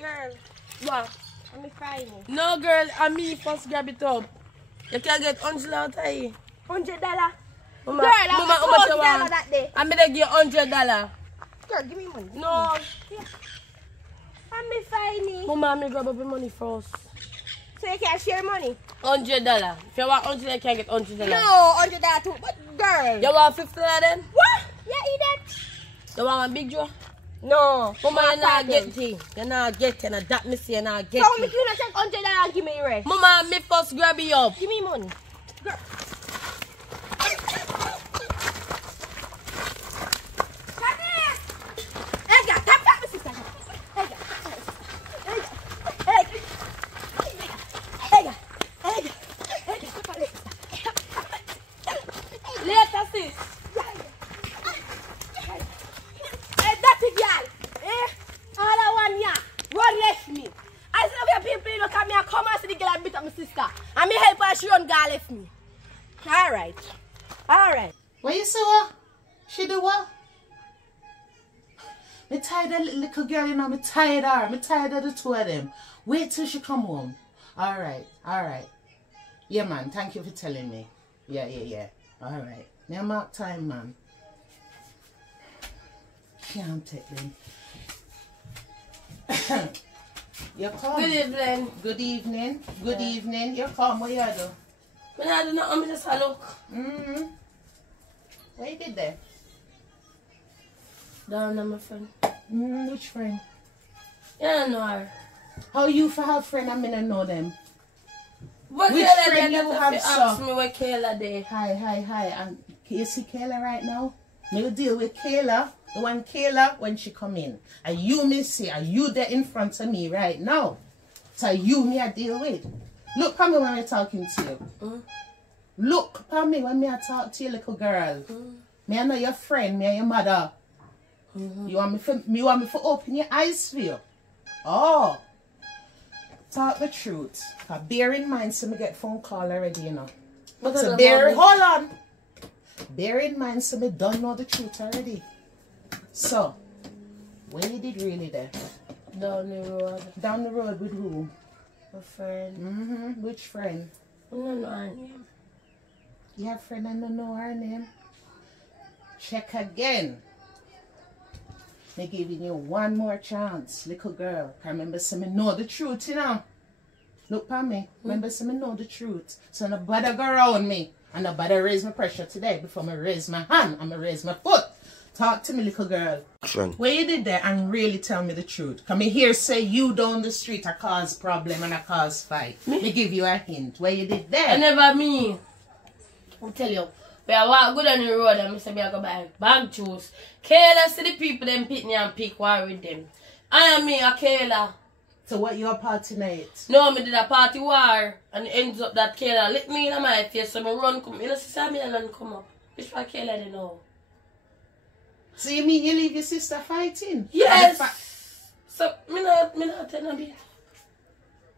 Girl, What? let me find it. No, girl, and me first grab it up. You can get $100 out of here. $100? Mama, Girl, I Mama, how was much you $40 want? that day. I'm gonna give you $100. Girl, give me money. No. Let me find it. Mama, me grab up the money first. So you can share money? $100. If you want 100, you can get $100. No, $100 too. But girl. You want $50 then? What? You eat that? You want a big draw? No. Mama, you not get it. You not get it. That me say you not get So me it. you not take $100 and give me the rest. Mama, me first grab it up. Give me money. Girl. Come here. Hey, girl, tap me, sister. Hey, girl. Hey, girl. Hey, girl. Hey, girl. Later, sis. Hey, dirty girl. Eh? All I want ya. Run left me. I said, we have people look at me and come and see the girl and beat up my sister. And me help her, she run girl left me. Alright. Alright. What you say what? She do what? Me tired of little girl, you know, me tired of her. Me tired of the two of them. Wait till she come home. Alright, alright. Yeah, man, thank you for telling me. Yeah. Alright. Now mark time, man. Can't take them. You come. Good evening. Good evening. Good evening. You come. What you do? When I do nothing, I just a look. What you did there? Down on my friend. Which friend? Yeah, I know her. How you for have friend and me don't know them? What Which Kayla friend they you get have, to sir? ask me what Kayla there. Hi. And you see Kayla right now? Me will deal with Kayla. The one Kayla when she come in. And you me see, are you there in front of me right now? So you me I deal with. Look at me when I'm talking to you. Look at me when I talk to you, little girl. Me I know your friend, me and your mother. You want me to open your eyes for you? Oh. Talk the truth. Bear in mind, so me get phone call already, you know. So hold on. Bear in mind, so me don't know the truth already. So, where you did really there? Down the road. Down the road with who? My friend. Which friend? I don't know her name. You have a friend and don't know her name? Check again. Me giving you one more chance, little girl. Remember, so me know the truth, you know. Look at me. Remember, so me know the truth. So nobody go around me. And nobody raise my pressure today before me raise my hand and me raise my foot. Talk to me, little girl. What you did there and really tell me the truth. Come here, say you down the street a cause problem and a cause fight. Me give you a hint. What you did there? I never me. I'll tell you. When I walk good on the road and I say I go buy bag juice. Kayla see the people them pick me and pick war with them. I am me a Kayla. So what your party night? No, me did a party war and it ends up that Kayla lick me in my face so me run come. You know see me and come up. Which one Kayla they know? So you mean you leave your sister fighting? Yes. So me not tell no bit.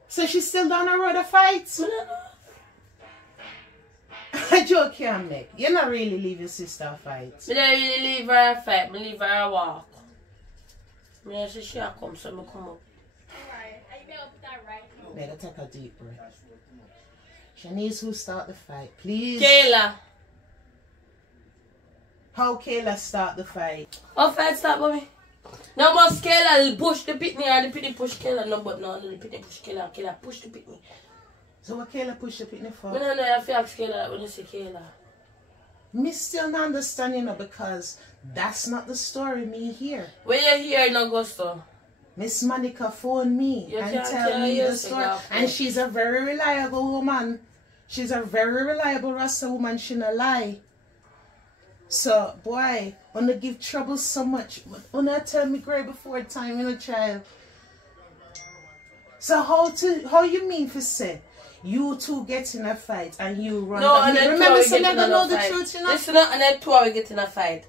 So she's still down the road to fight? Me not know. A joke can't make. You not really leave your sister fight. Me don't really leave her a fight, me leave her a walk. Me say she a come so me come up. Alright, are you better put that right now? Better take a deep breath. Shanice, who start the fight? Please. Kayla. How Kayla start the fight? How fight start, mommy? No must Kayla push the pitney or the pitney push Kayla. No, but no, the pitney push Kayla. Kayla push the pitney. So what Kayla push the pitney for? I don't know, I feel like Kayla when you say Kayla. Me still not understanding, you know, because that's not the story me hear. When you hear in Augusto? Miss Monica phoned me You and can't tell me hear the you, story. Sigal. And she's a very reliable woman. She's a very reliable Rasta woman. She no lie. So, boy, wanna give trouble so much. Wanna tell me great before time, you know, child. So how you mean for say you two get in a fight and you run? No, and then remember, we so get in never know a the fight. truth, you know. Listen up, and then two we get in a fight.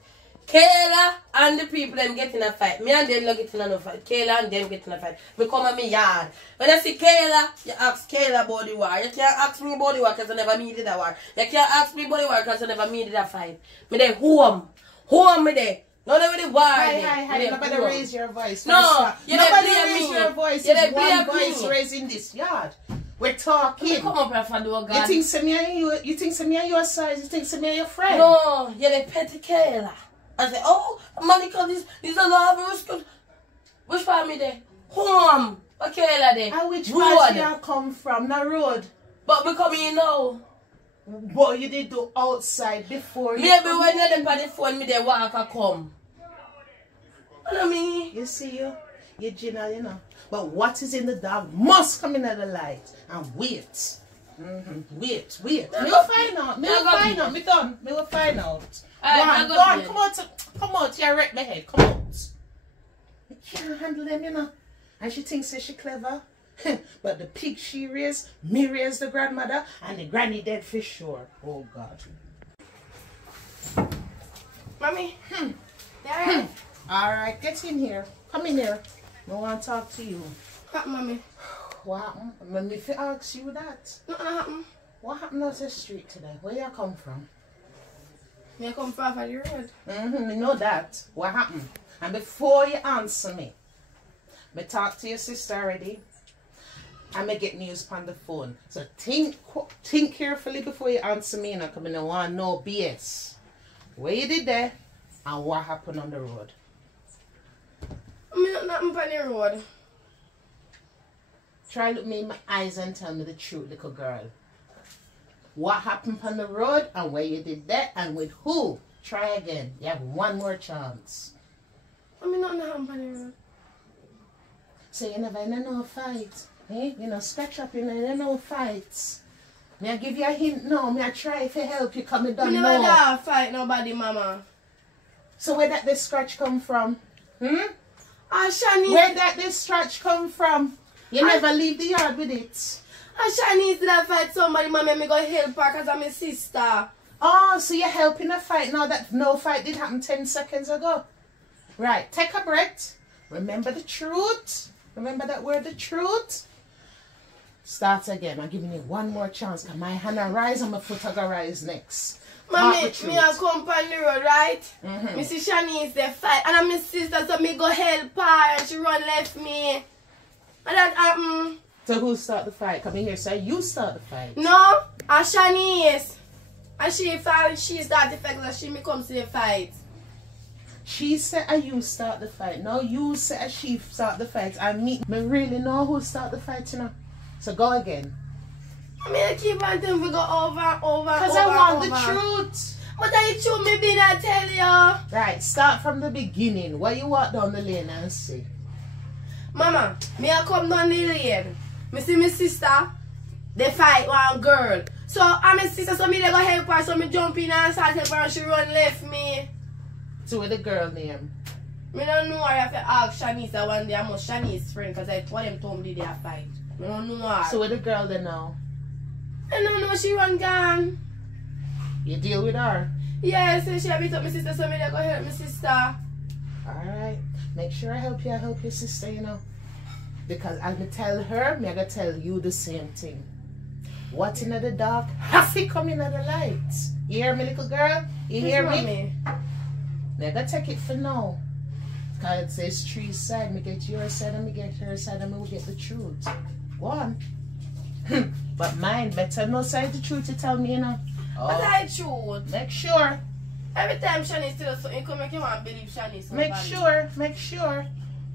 Kayla and the people them get in a fight. Me and them not get in a fight. Kayla and them get in a fight. Me come at me yard. When I see Kayla, you ask Kayla about the war. You can't ask me about the war because I never me did a war. You can't ask me about the war because I never me did a fight. Me there home. Home me there. No, they with the war. Hi. Nobody raise your voice. No, you nobody blame raise me. your voice. You It's blame one voice me. raised in this yard. We're talking. Come up here for the God. You think me and you think me and your size? You think me and your friend? No, you're the petty Kayla. I say, oh, Monica, this is a lot of risk. Which family there? Home. Okay, there. And which road. part you come from? The road. But we come here now. What you did do outside before? Maybe when you're on the phone, me they walk and come. You know me? You see you're general, you know. But what is in the dark must come into the light. And wait. Wait. Me will find out. Me done. Me will find out. Go on. Come out. You wreck my head. Come out. You can't handle them, you know. And she thinks that she clever. But the pig she raised, me raised the grandmother, and the granny dead for sure. Oh God. Mommy. Yeah. Alright, get in here. Come in here. I want to talk to you. What, Mommy? What happened? Let me ask you that. Nothing happened. What happened out the street today? Where you come from? Me come from off of the road. I know that. What happened? And before you answer me talk to your sister already. And me get news on the phone. So think carefully before you answer me, and I come in and want no BS. Where you did there and what happened on the road? Me not nothing on the road. Try look me in my eyes and tell me the truth, little girl. What happened on the road and where you did that and with who? Try again. You have one more chance. Me not nothing on the road. So you never in no fight. Eh? You know, scratch up in no fights. Me I give you a hint now. Me I try to help you come and Me don't never know. dare fight nobody, Mama. So where that this scratch come from? Shani. Where that this scratch come from? You never leave the yard with it. Shani did I fight somebody, Mama, me go help her because I'm my sister. Oh, so you're helping a fight now that no fight did happen 10 seconds ago. Right, take a breath. Remember the truth. Remember that word, the truth. Start again. I'm giving you one more chance. My hand will rise and my foot will rise next. Mommy, me a come on the road, right? Me see Shani is there fight. And I'm my sister, so me go help her and she run left me. And that happened. So who start the fight? Come in here, say you start the fight. No, and Shani is. And she start the fight because she me come to the fight. She said you start the fight. No, you said she start the fight. I me really know who start the fight, you know. So go again. I mean, I keep on telling we go over and over. Because I want the truth. But I truth me be not tell you. Right, start from the beginning. Where you walk down the lane and see. Mama, me I come down the lane. Me see my sister, they fight one girl. So I'm my sister, so me they go help her, so me jump in and start help her and she run left me. So with the girl name? Me don't know her. I have to ask Shanice that one day. I'm not Shanice's friend because I told them told me they a fight. Me don't know her. So with the girl they know? I don't know, she run gone. You deal with her? Yeah, so she beat up my sister, so me they go help my sister. Alright. Make sure I help your sister, you know. Because I'm going to tell her, I'm going to tell you the same thing. What's in the dark has to come in the light. You hear me, little girl? You hear me? I'm going to take it for now. Because it says three sides. Me get your side and me get her side and me will get the truth. Go on. But mine, better no side the truth you tell me, you know. Oh. But I truth. Make sure. Every time Shanice tells something, you come make you want to believe Shanice. Make sure.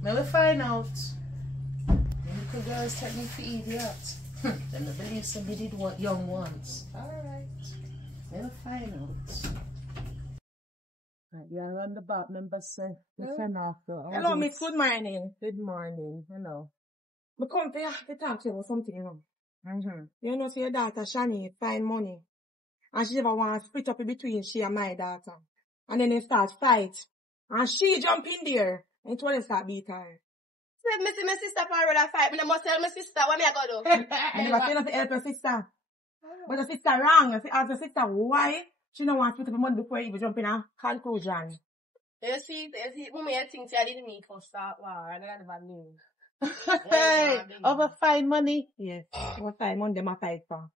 Me will find out. Little girls take me for idiot. Then I believe somebody did what young ones. Alright. We'll find out. Right, you're on the back, member say. Hello, Miss. Good morning. Good morning. Hello. I come to talk to you about something, you know. You know, see your daughter, Shani, find money. And she never want to split up in between she and my daughter. And then they start fight. And she jump in there. And it's when they start beat her. Said me see my sister for a fight. Me must tell my sister what me I go do. I never say nothing to help her sister. But the sister wrong. I ask the sister why she don't want to split up the money before you jump in a conclusion. You see, mommy, I think I didn't meet for start war. And I never knew. Hey, over fine money. Yes. Over fine money, them a fight for.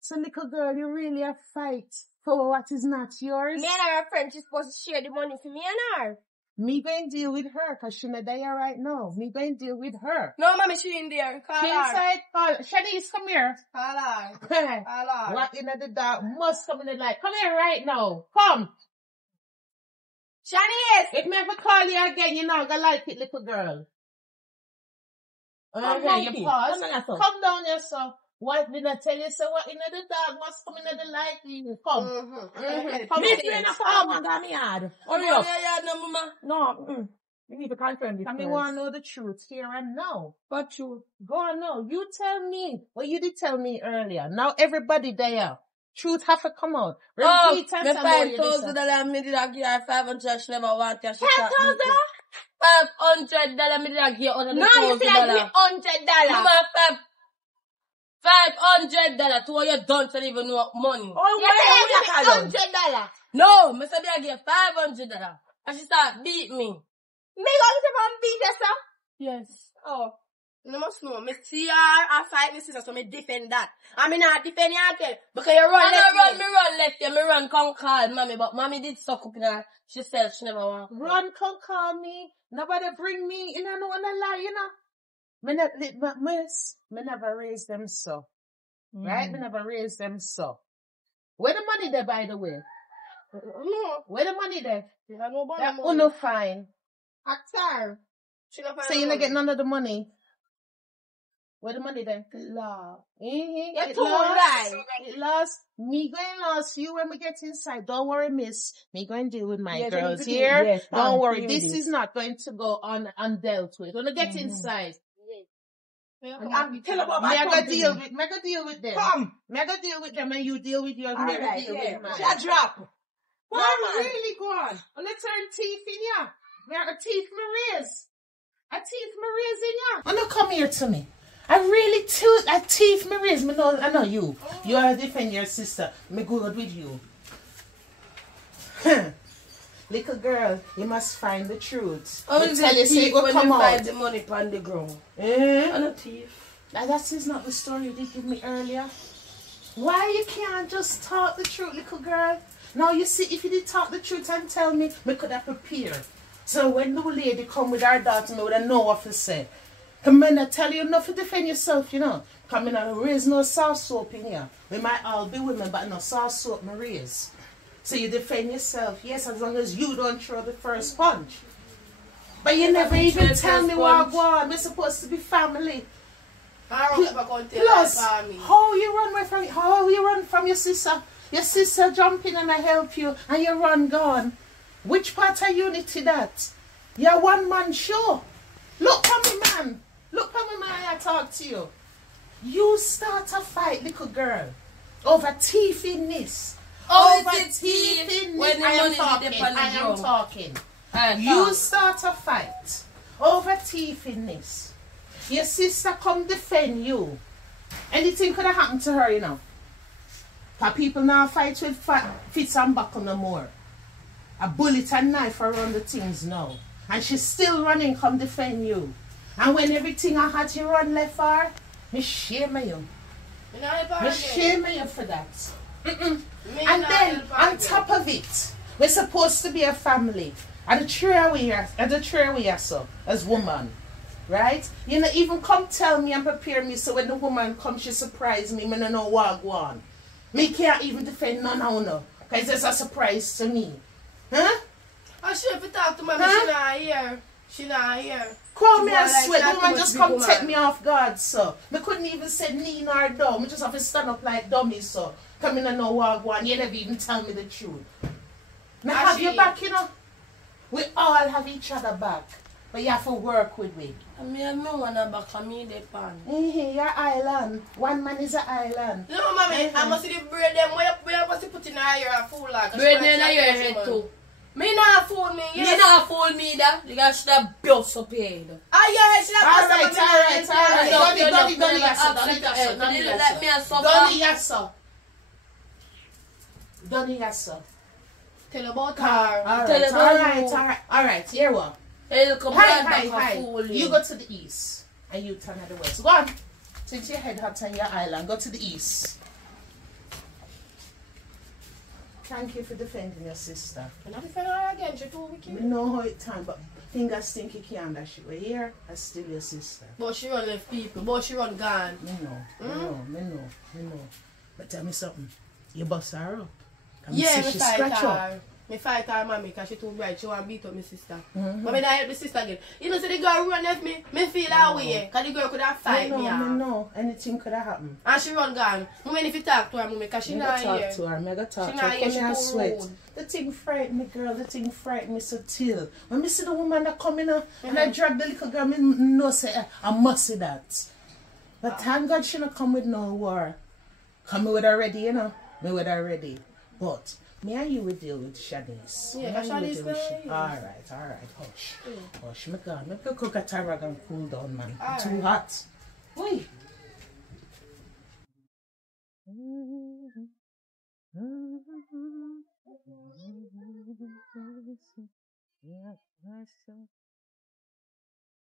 So, little girl, you really a fight for what is not yours? Me and her friend, she's supposed to share the money for me and her. Me going to deal with her, because she not there right now. Me going to deal with her. No, mommy, she in there. Call She her. inside, call. Shanice, come here. Call her. Call her. What in the dark must come in the light. Come here right now. Come. Shanice! If me ever call you again, you're not gonna like it, little girl. Come Okay, down you here. pause. Come down here, Come down here, sir. What did I tell you? So what in the dark must come in the light? Come. Come Me here. friend a farm under me yard. Hurry up. No, mama. No, we need to confirm this I mean, first. want to know the truth here and now. What truth? Go on now. You tell me. Well, you did tell me earlier. Now everybody there. Truth have to come out. Oh, Repeat and me tell me what you $5,000 did. me did I give her 500, she never want it. She $5,000? $500 me did I give her under the No, you feel like $100. Mama, $500 to what you don't even know money. Oh, You where feel like $100. No, me said I give $500. And she start beat me. Me go to from beat yourself? Yes. Oh. You must know. Me see her, I fight me sister, so me defend that. I mean, not defend you again. Because you run left Me run left you, me run come call mommy, but mommy did suck up in her. She said she never want. Run, come call me. Nobody bring me in and on a lie, you know. Me never raise them so. Right? Me never raise them so. Where the money there, by the way? No. Where the money there? Yeah, no money. That uno fine. Actor. She not So you not get none of the money. Where the money then? law. You're too right. It lost. Me going lost you when we get inside. Don't worry, miss. Me going to deal with my Yes, girls everything- here. yes, Don't worry. clear This this. is not going to go undealt with. When we get inside. And tell about Me I my go company. deal with. Me I go deal with them. Come. Me I go deal with them and you deal with yours. Me I go Alright, deal yeah. with mine. Shut drop. Well, Come on. really go on. Let's turn teeth in ya. Me a teeth me raise. A teeth me raise in ya. Oh, no, come here to me. I really a teeth me raise. Me know, I know you. You are defend your sister. Me good with you. Little girl, you must find the truth. Oh, Me is tell it you, say it thief will when come you out. find the money on the ground? I'm a thief. Now, that is not the story you did give me earlier. Why you can't just talk the truth, little girl? Now, you see, if you did talk the truth and tell me, we could have prepared. So when the lady come with our daughter, me would have know what to say. Come in and tell you enough to defend yourself, you know. Come in and raise no soft soap in here. We might all be women, but no soft soap me raise. So you defend yourself, yes, as long as you don't throw the first punch. But you never even tell me what I want. We're supposed to be family. Plus, how you run from your sister? Your sister jump in and I help you, and you run gone. Which part of unity that? You're one man show. Look for me, man. Look for me, man. I talk to you. You start a fight, little girl, over thiefiness. Oh, Over it's a thief thiefiness. when the I am money talking. is on the I am ground. talking. Alright, You talk. start a fight over thiefiness. Your sister come defend you. Anything could have happened to her, you know. For people now fight with fits and buckle no more. A bullet and knife around the things now. And she's still running come defend you. And when everything I had you run left for her, me shame you. Me shame you for that. And then on top of it, we're supposed to be a family. And the three we are so as woman. Right? You know, even come tell me and prepare me so when the woman comes, she surprise me, I don't know what go on. Me can't even defend none of no. Because it's a surprise to me. Huh? I should have talked to mommy, Huh? she not here. She not here. Call me She and go like sweat. that The woman to just big come woman. take me off guard, so. Me couldn't even say knee nor dumb. Me just have to stand up like dummy, so. Come in and know what go on. You never even tell me the truth. Me have your back, you know. We all have each other back. But you have to work with me. I mean, I want to back on me, the pan. Your island. One man is an island. No, mommy, I must see the braid them. Where you must put in her hair and fool like. Braid in your head too. Me not fool me, You yes. not fool me, that. You guys should have bust up your head. Ah, yeah, she not Alright. Donny, Let me a suffer. Donny, yes, Tell about her. Tell her about Alright, here what? Hey, come Hi. back and fool You go to the east and you turn at the west. Go on. Since your head hot on your island, go to the east. Thank you for defending your sister. And I defend her again, she too I wicked. know how it time, but fingers stinky can't dash it. We're here, I still your sister. But she run left people, but she run gone. Me know. But tell me something. You bust her up. Can Yeah, see me she fight scratch her. up. Me fight her mommy because she too bright. She want to beat up my sister. But me not help the sister again. You know, so the girl run left me. Me feel that way. Because the girl could have fight me. No. Anything could have happened. And she run gone. Mommy, if you talk to her, mommy, because she not here. Talk to her. Mega talk She to her. not here. She Come too sweat. rude. The thing frightened me, girl. The thing frightened me so till. When me see the woman that come in and I drag the little girl, me know say I must see that. But thank God she not come with no war. Come with her ready, you know. Me with her ready. But me and you will deal with Shanice. Yeah, because Shanice deal with there. Alright. Hush. Hush, me God. Me cook a tarag and cool down, man. Alright. Too hot. Oi.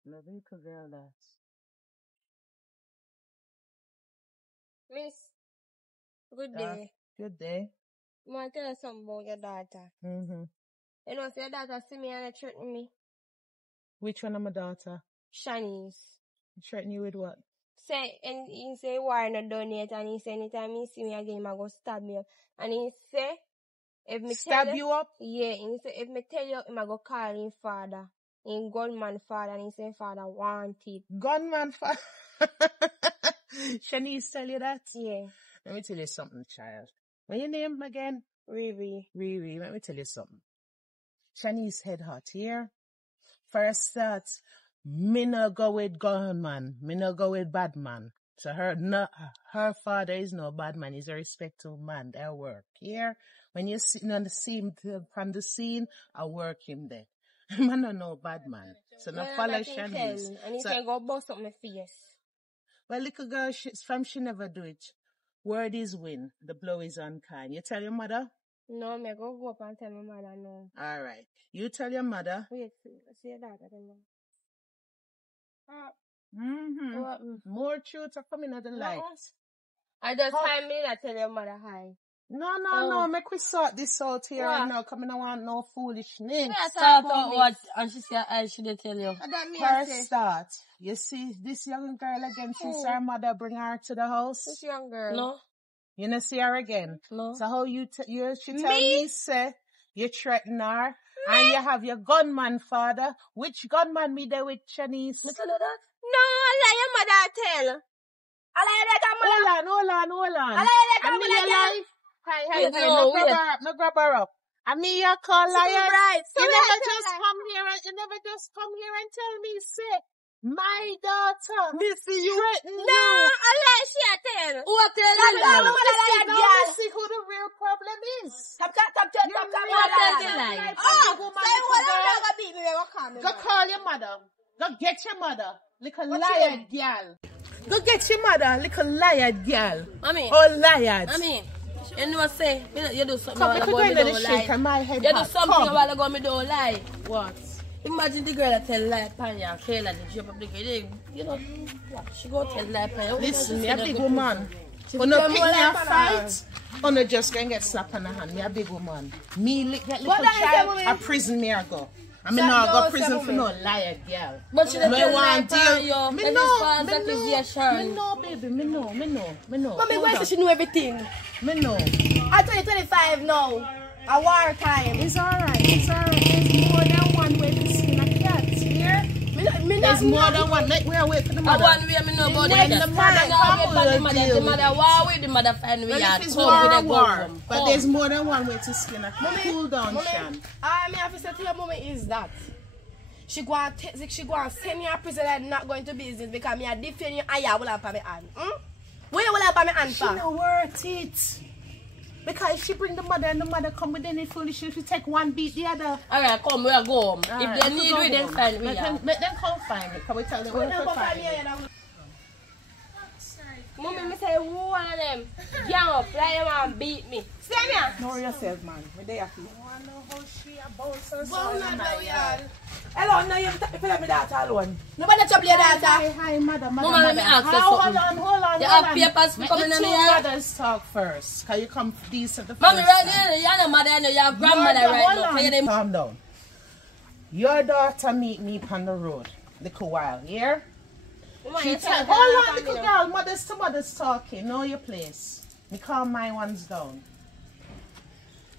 Little girl, that's Miss, good day. good day. I want to tell you something about your daughter. You know, so your daughter see me and they threaten me. Which one of my daughter? Shanice. Threaten you with what? Say, and he say, why not donate? And he say, anytime he see me again, he go stab me up. And he say, if me Stab tell you up? Yeah, and he say, if me tell you, he go call him father. Him gunman father, and he say, father wanted. Gunman father. Shanice tell you that? Yeah. Let me tell you something, child. What your name again? Riri. Riri, let me tell you something. Shanice head hot here. First start, me no go with gunman. Me no go with bad man. So her father is no bad man. He's a respectful man. They work here. When you're sitting on the scene, I work him there. Man no no bad man. So no follow Shanice. And he So, say, go bust up my face. well, little girl, she never do it. Word is win. The blow is unkind. You tell your mother? No, me go up and tell my mother no. All right. You tell your mother. Wait, see your daughter, I don't know. What? More truth are coming out the light. I just time me and tell your mother hi. No. Make we sort this out here right now. Come in, I want no foolishness. Start out what? And she said, I should tell you. First start. You see this young girl again since her mother bring her to the house. This young girl. No. You know see her again. No. So how she tell me say you threaten her and you have your gunman father. Which gunman me there with Shanice? Me tell you that? No, let your mother tell. Hold on. I mean your life. Hey, no grab her up. I mean your call liar. Right. So You never just come here and tell me say my daughter. Missy, you. Threaten No, you. Allah she a tell. Who a tell you Now that? we see who the real problem is. Stop. Who a tell the lie? Go call your mother. Go get your mother. Little liar girl. Go get your mother, little liar girl. Mommy. Oh, liar. Mommy. You know say, you do something Come, a while ago, me don't lie. head You do hot. something Come. a while ago, me don't lie. What? Imagine the girl that tell lie, Panya, and Kayla, the drop up the girl. You know, what? She go tell lie, Panya. Listen, me a big woman. She When you become pick more me a like fight, you just gonna get slapped on the hand. Me a big woman. Me get little What that is child, that a prison me a go. I mean, no, go prison for no liar girl. But she don't Me tell lie, want deal. Panya. Me That know, is false accusation. me know, baby, me know. Mommy, why does she know everything? Me know. I'm 25 now. A war time. It's alright. There's more than one way to skin a cat. Here? There's more than one. Make we wait for the I mother. want we me know about When that. the mother come, The we'll deal mother with war with the mother find we Well, are. if it's war. But there's more than one way to skin a cat. Cool down, Shan. I have to say to your mommy is that she go and send you to prison and not going to business because me a defend you and you will have my hand. Where you will have my hand She for? not worth it. Because if she bring the mother and the mother come with any foolishness, she take one beat the other. Alright, come, we'll go home. Alright, If they need we, then find we. Let them come find me. Can we tell them where to find me? Mommy, me say one of them gang up, like them and beat me. See me? Know yourself, man. We're there for you. I want to know how she about her Bound son and in my blow, yard. y'all. Hello, now you let me that alone. Nobody trouble your Hi, daughter. hi, mother, Mama, let me ask you Hold something. on, hold on. You hold have on. papers for Let coming the in two here? mothers talk first. Can you come decent the first Mommy, right time? there, you're the mother, and you're grandmother right Hold now. on. Can you them? Calm down. Your daughter meet me on the road. Little while, here. Mama, She you tell, say hold on, little girl, mothers to mothers talking. Know your place. Me calm my ones down.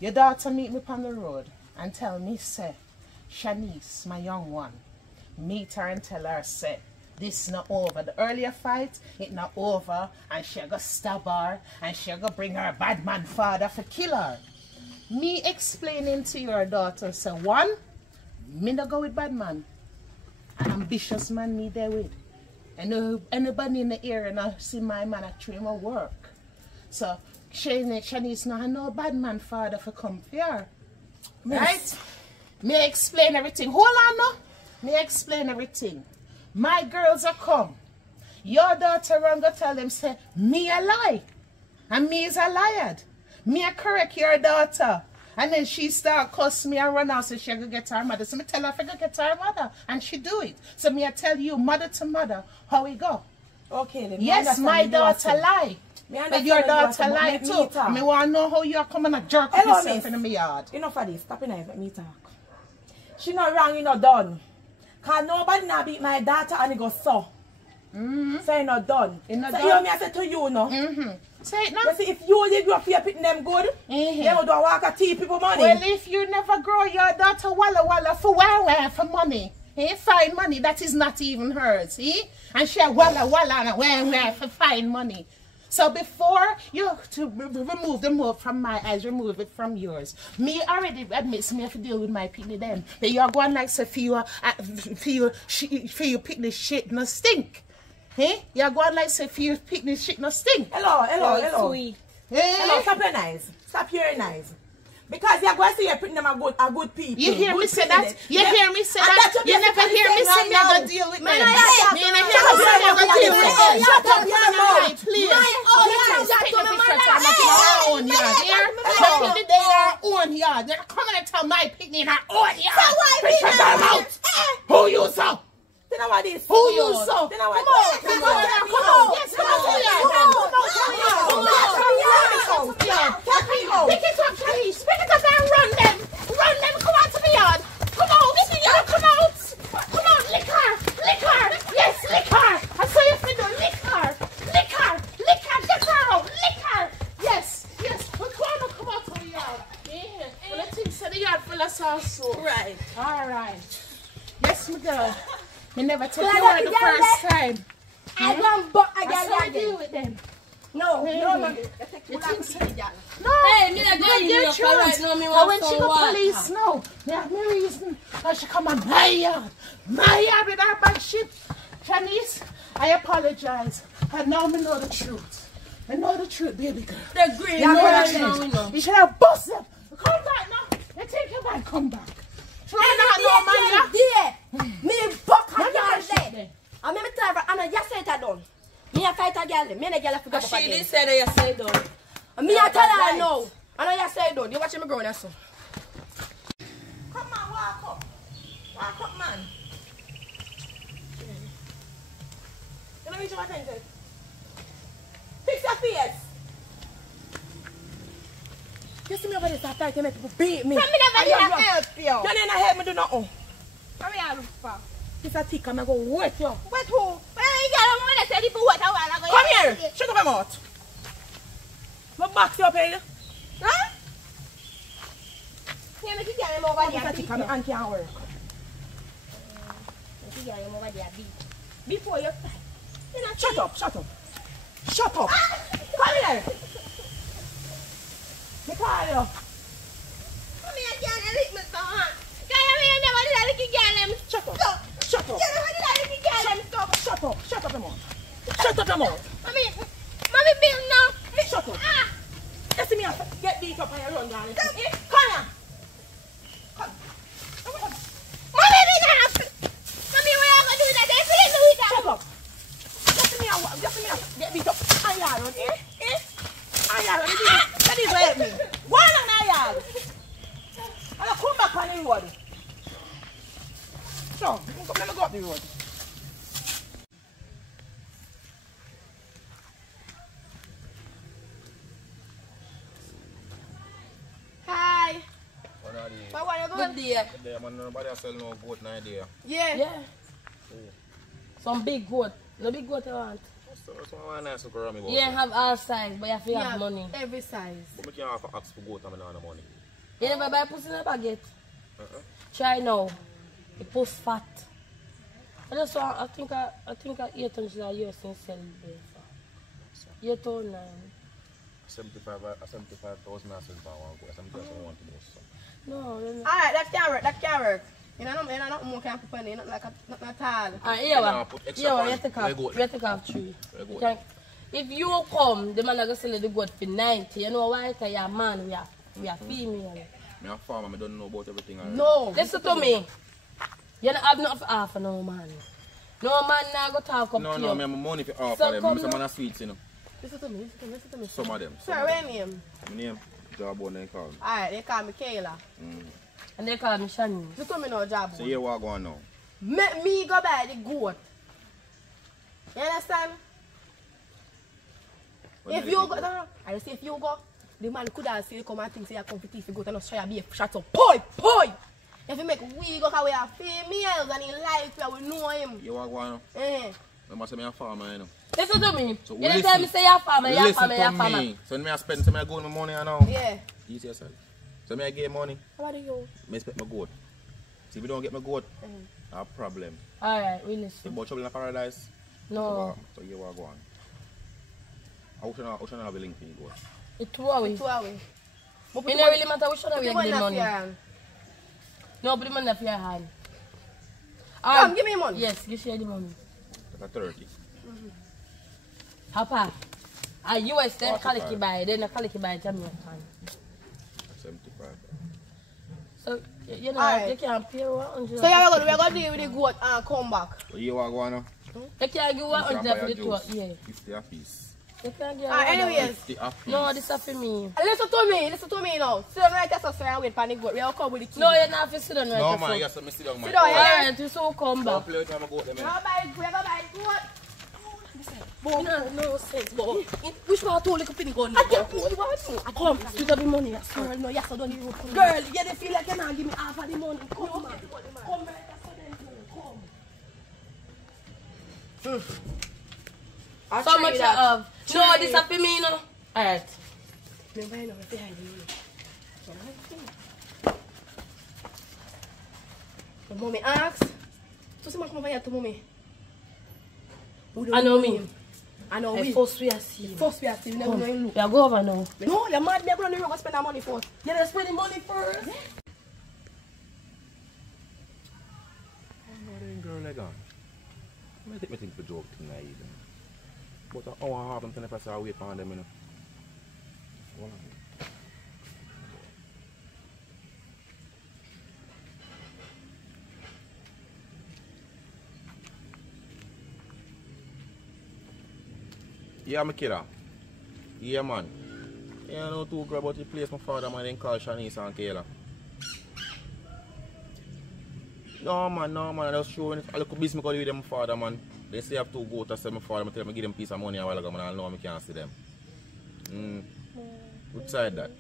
Your daughter meet me on the road and tell me, say, Shanice, my young one, meet her and tell her, say, this not over. The earlier fight, it not over, and she go stab her, and she go bring her bad man father for kill her. Me explaining to your daughter, say, one, me not go with bad man. An ambitious man me there with. And anybody in the area not see my man at train my work. So Shanice not have no bad man father for come here. Right? Me explain everything. Hold on now. Me explain everything. My girls are come. Your daughter run go tell them say me a lie. And me is a liar. Me a correct your daughter. And then she start cuss me and run out so she go get her mother. So me tell her if I go get her mother. And she do it. So me I tell you mother to mother how we go. Okay, then. Yes, my daughter lie. But your daughter lie too. Me want to know how you are coming and jerk Hello, yourself miss. in my yard. Enough of this. Stop it now. Let me talk. She not wrong, you not done. Cause nobody now beat my daughter and it go so. So you not done. You not so done? you hear me I say to you no. Say it now. You see, if you did grow up here pitting them good, you don't walk a tea people money. Well, if you never grow your daughter walla for where for money, find money that is not even hers, and she walla and where for find money. So before you to remove the mold from my eyes, remove it from yours. Me already admits me have to deal with my picnic them. But you're going like so for you picnic shit no stink. You're going like so for you picnic shit no stink. Hello. sweet. Hello, stop your nice. Stop your nice. Because you're going to see you're putting them a good people. You hear me good say that? people. You hear me say And that? that's what You you're never hear me say right me now. gonna deal with them. Man, Me never hear me say me gonna deal with them. Shut up, your mouth. Please. Oh, Take the yeah, picture of our own yard. Here, picnic in our own yard. They're coming to tell my picnic in our own yard. Shut your mouth. Who you saw? Then what this? Who you saw? Then what? Come on. Yes, come on. Pick it up, Shanice. Pick it up and run them. Run them. Come out to the yard. Come out. Come out. Come out. Lick her. Yes, lick her. I saw you for the lick her. Get her out. Lick her. Yes. But come out to the yard. Yeah. Well, I think so the yard full of sauce. Right. All right. Yes, my girl. Me never take you out the first time. I gonna buck a That's girl how I again. deal with them. No. You think so? No. Hey, me not going in your car right now, me Now want when she some go water. police now, yeah, me reason. Now she come on my yard with her bad shit. Shanice, I apologize. And now me know the truth. I know the truth, baby girl. The green, You know yeah, the we know, truth. we know. You should have bust them. Come back now. You take your man, come back. So I know, man, yeah. Me buck a Man, girl you shit there. there. I me tell her, and I just say it done. Me a fight a girl there. Me and a girl forgot She up did again. say that you say done. And me a tell her right. no. And I just say it done. You watching me growing so. Come on, walk up. Walk up, man. You know which one I think it? Fix your face. You see me over there start fighting, make people beat me. From me never did I help you. You didn't help me do nothing. From me I look for. This a tick, I'm going to go wet you. But who? Well, you got to say the what a while ago. Come here. Shut up your mouth. My box you up here. Huh? Yeah, me get him over This there. a tick, and my hand can't work. Me get him over there. Before you fight. You know, Shut up. Shut up. Come here. Me call you. come here, girl, and lick me so hard. Girl, me never did I lick you, girl, them. Shut up. Stop. Shut up. You never did I lick you, girl, them. Stop. Shut up. Shut up your mouth. Shut up your mouth. Mommy, Bill, no. Shut up. Ah. You see me get beat up and you run down. Stop. Come here. Come. Mommy, we not. Mommy, we are going to do that. They feel do it. Shut up. Just see me get beat up and So, let me go up the road. Hi. What are they? But what you Good good? day. There, man, nobody sell no goat now there. Yeah. Yeah. Some big goat. No big goat I want. So one nice look around me about. Yeah, have all size, but you have to Yeah, have money. every size. But me can't ask for goat and I don't have money. You never buy pussy in a baguette. Uh-uh. Try now. The post fat. I just want, I think 800 a year since sell there. 809. 75,000 I sell for one goat. 70,000 I want to do so. No, no. Alright, that can work. That can work. You know, not more can put money. Not like not at all. Alright, here Now one. put extra Here one, pan. you take Very off. good. You take off 3. Very good. You can, if you come, the man are going to sell the goat for 90. You know why? Because you're a man, we are female. Me a farmer, I don't know about everything already. No. Listen to me. You don't have nothing for half of no man. No man now go talk up No, to no, you. me have money for half So of them. come Me say now. man a sweets, you know. Listen to me. Listen to me. Some of them. Sir, where name? My name, Jawbone, they call me. Alright, they call me Kayla. And they call me Shani. Listen to me now, job. So here what going now? Make me go buy the goat. You understand? If you go, no, I say if you go, the man could have seen come and think say you come for thief, you go to no try be a shut up. Poi! If you make we go cause we are females and in life we will know him. You what going now? Eh. I must say me a farmer, you know. Listen to me. So You tell me say you're a farmer, you're a Listen farmer, you're a to farmer. me. So me I spend some of my gold my money now. Yeah. You see yourself. So me I get money, How about you? me spend my gold. See if you don't get my gold, I have problem. Alright, we You listen. about trouble in paradise? No. So you what going? How should I have a link for you gold? It's 2 hours. 2 hours. It don't really matter which one we You get the want money. to No, put the money up your hand. Come, give me money. Yes, you share the money. Like a 30. Papa. US then 45. Kaliki buy, then a Kaliki buy Jamaican. 75. So, you know, Alright. you can't pay 100. So we're gonna deal with the goat and come back. So you what going now? You can't give You 100 can buy for a the two. juice. Yeah. 50 a piece. You can't give Anyways. 50 a piece. No, this is for me. Listen to me now. Sit down right there, so I wait for the goat. We'll come with the key. No, you're not for sit down right No there, man, so. yes, let me sit down man. Sit down, yeah. Alright, you so come Don't back. play with my goat them. We're gonna buy the goat. Boy, no sense, boy. Which one told you to pin gun? I don't know what. I come, split up the money. Girl, no, yes, I don't need road. Girl, you don't feel like you're not give me half of the money. Come, man. Come right there, come. So much you have. No, this is for me, you know. Alright. Remember, I know what's behind you. The mommy asks. So someone come over here to mommy. I know me. I know The we. first we are seeing. First we are seeing, never know him look. We are go over now. No, you're mad. We're going to spend our money first. You don't spend the money first. I know them girl like that. I take me think for joke tonight even. But an hour and a half until if I say I wait for them, you know. Hold on. Yeah, my kiddo. Yeah, man. Yeah, I know too good about the place my father, man, then call Shanice and Kayla. No, man, I just showing it. I look busy because with them father, man. They say I have to go to see my father, I tell them I give them a piece of money a while ago, man. I know I can't see them. Which side that?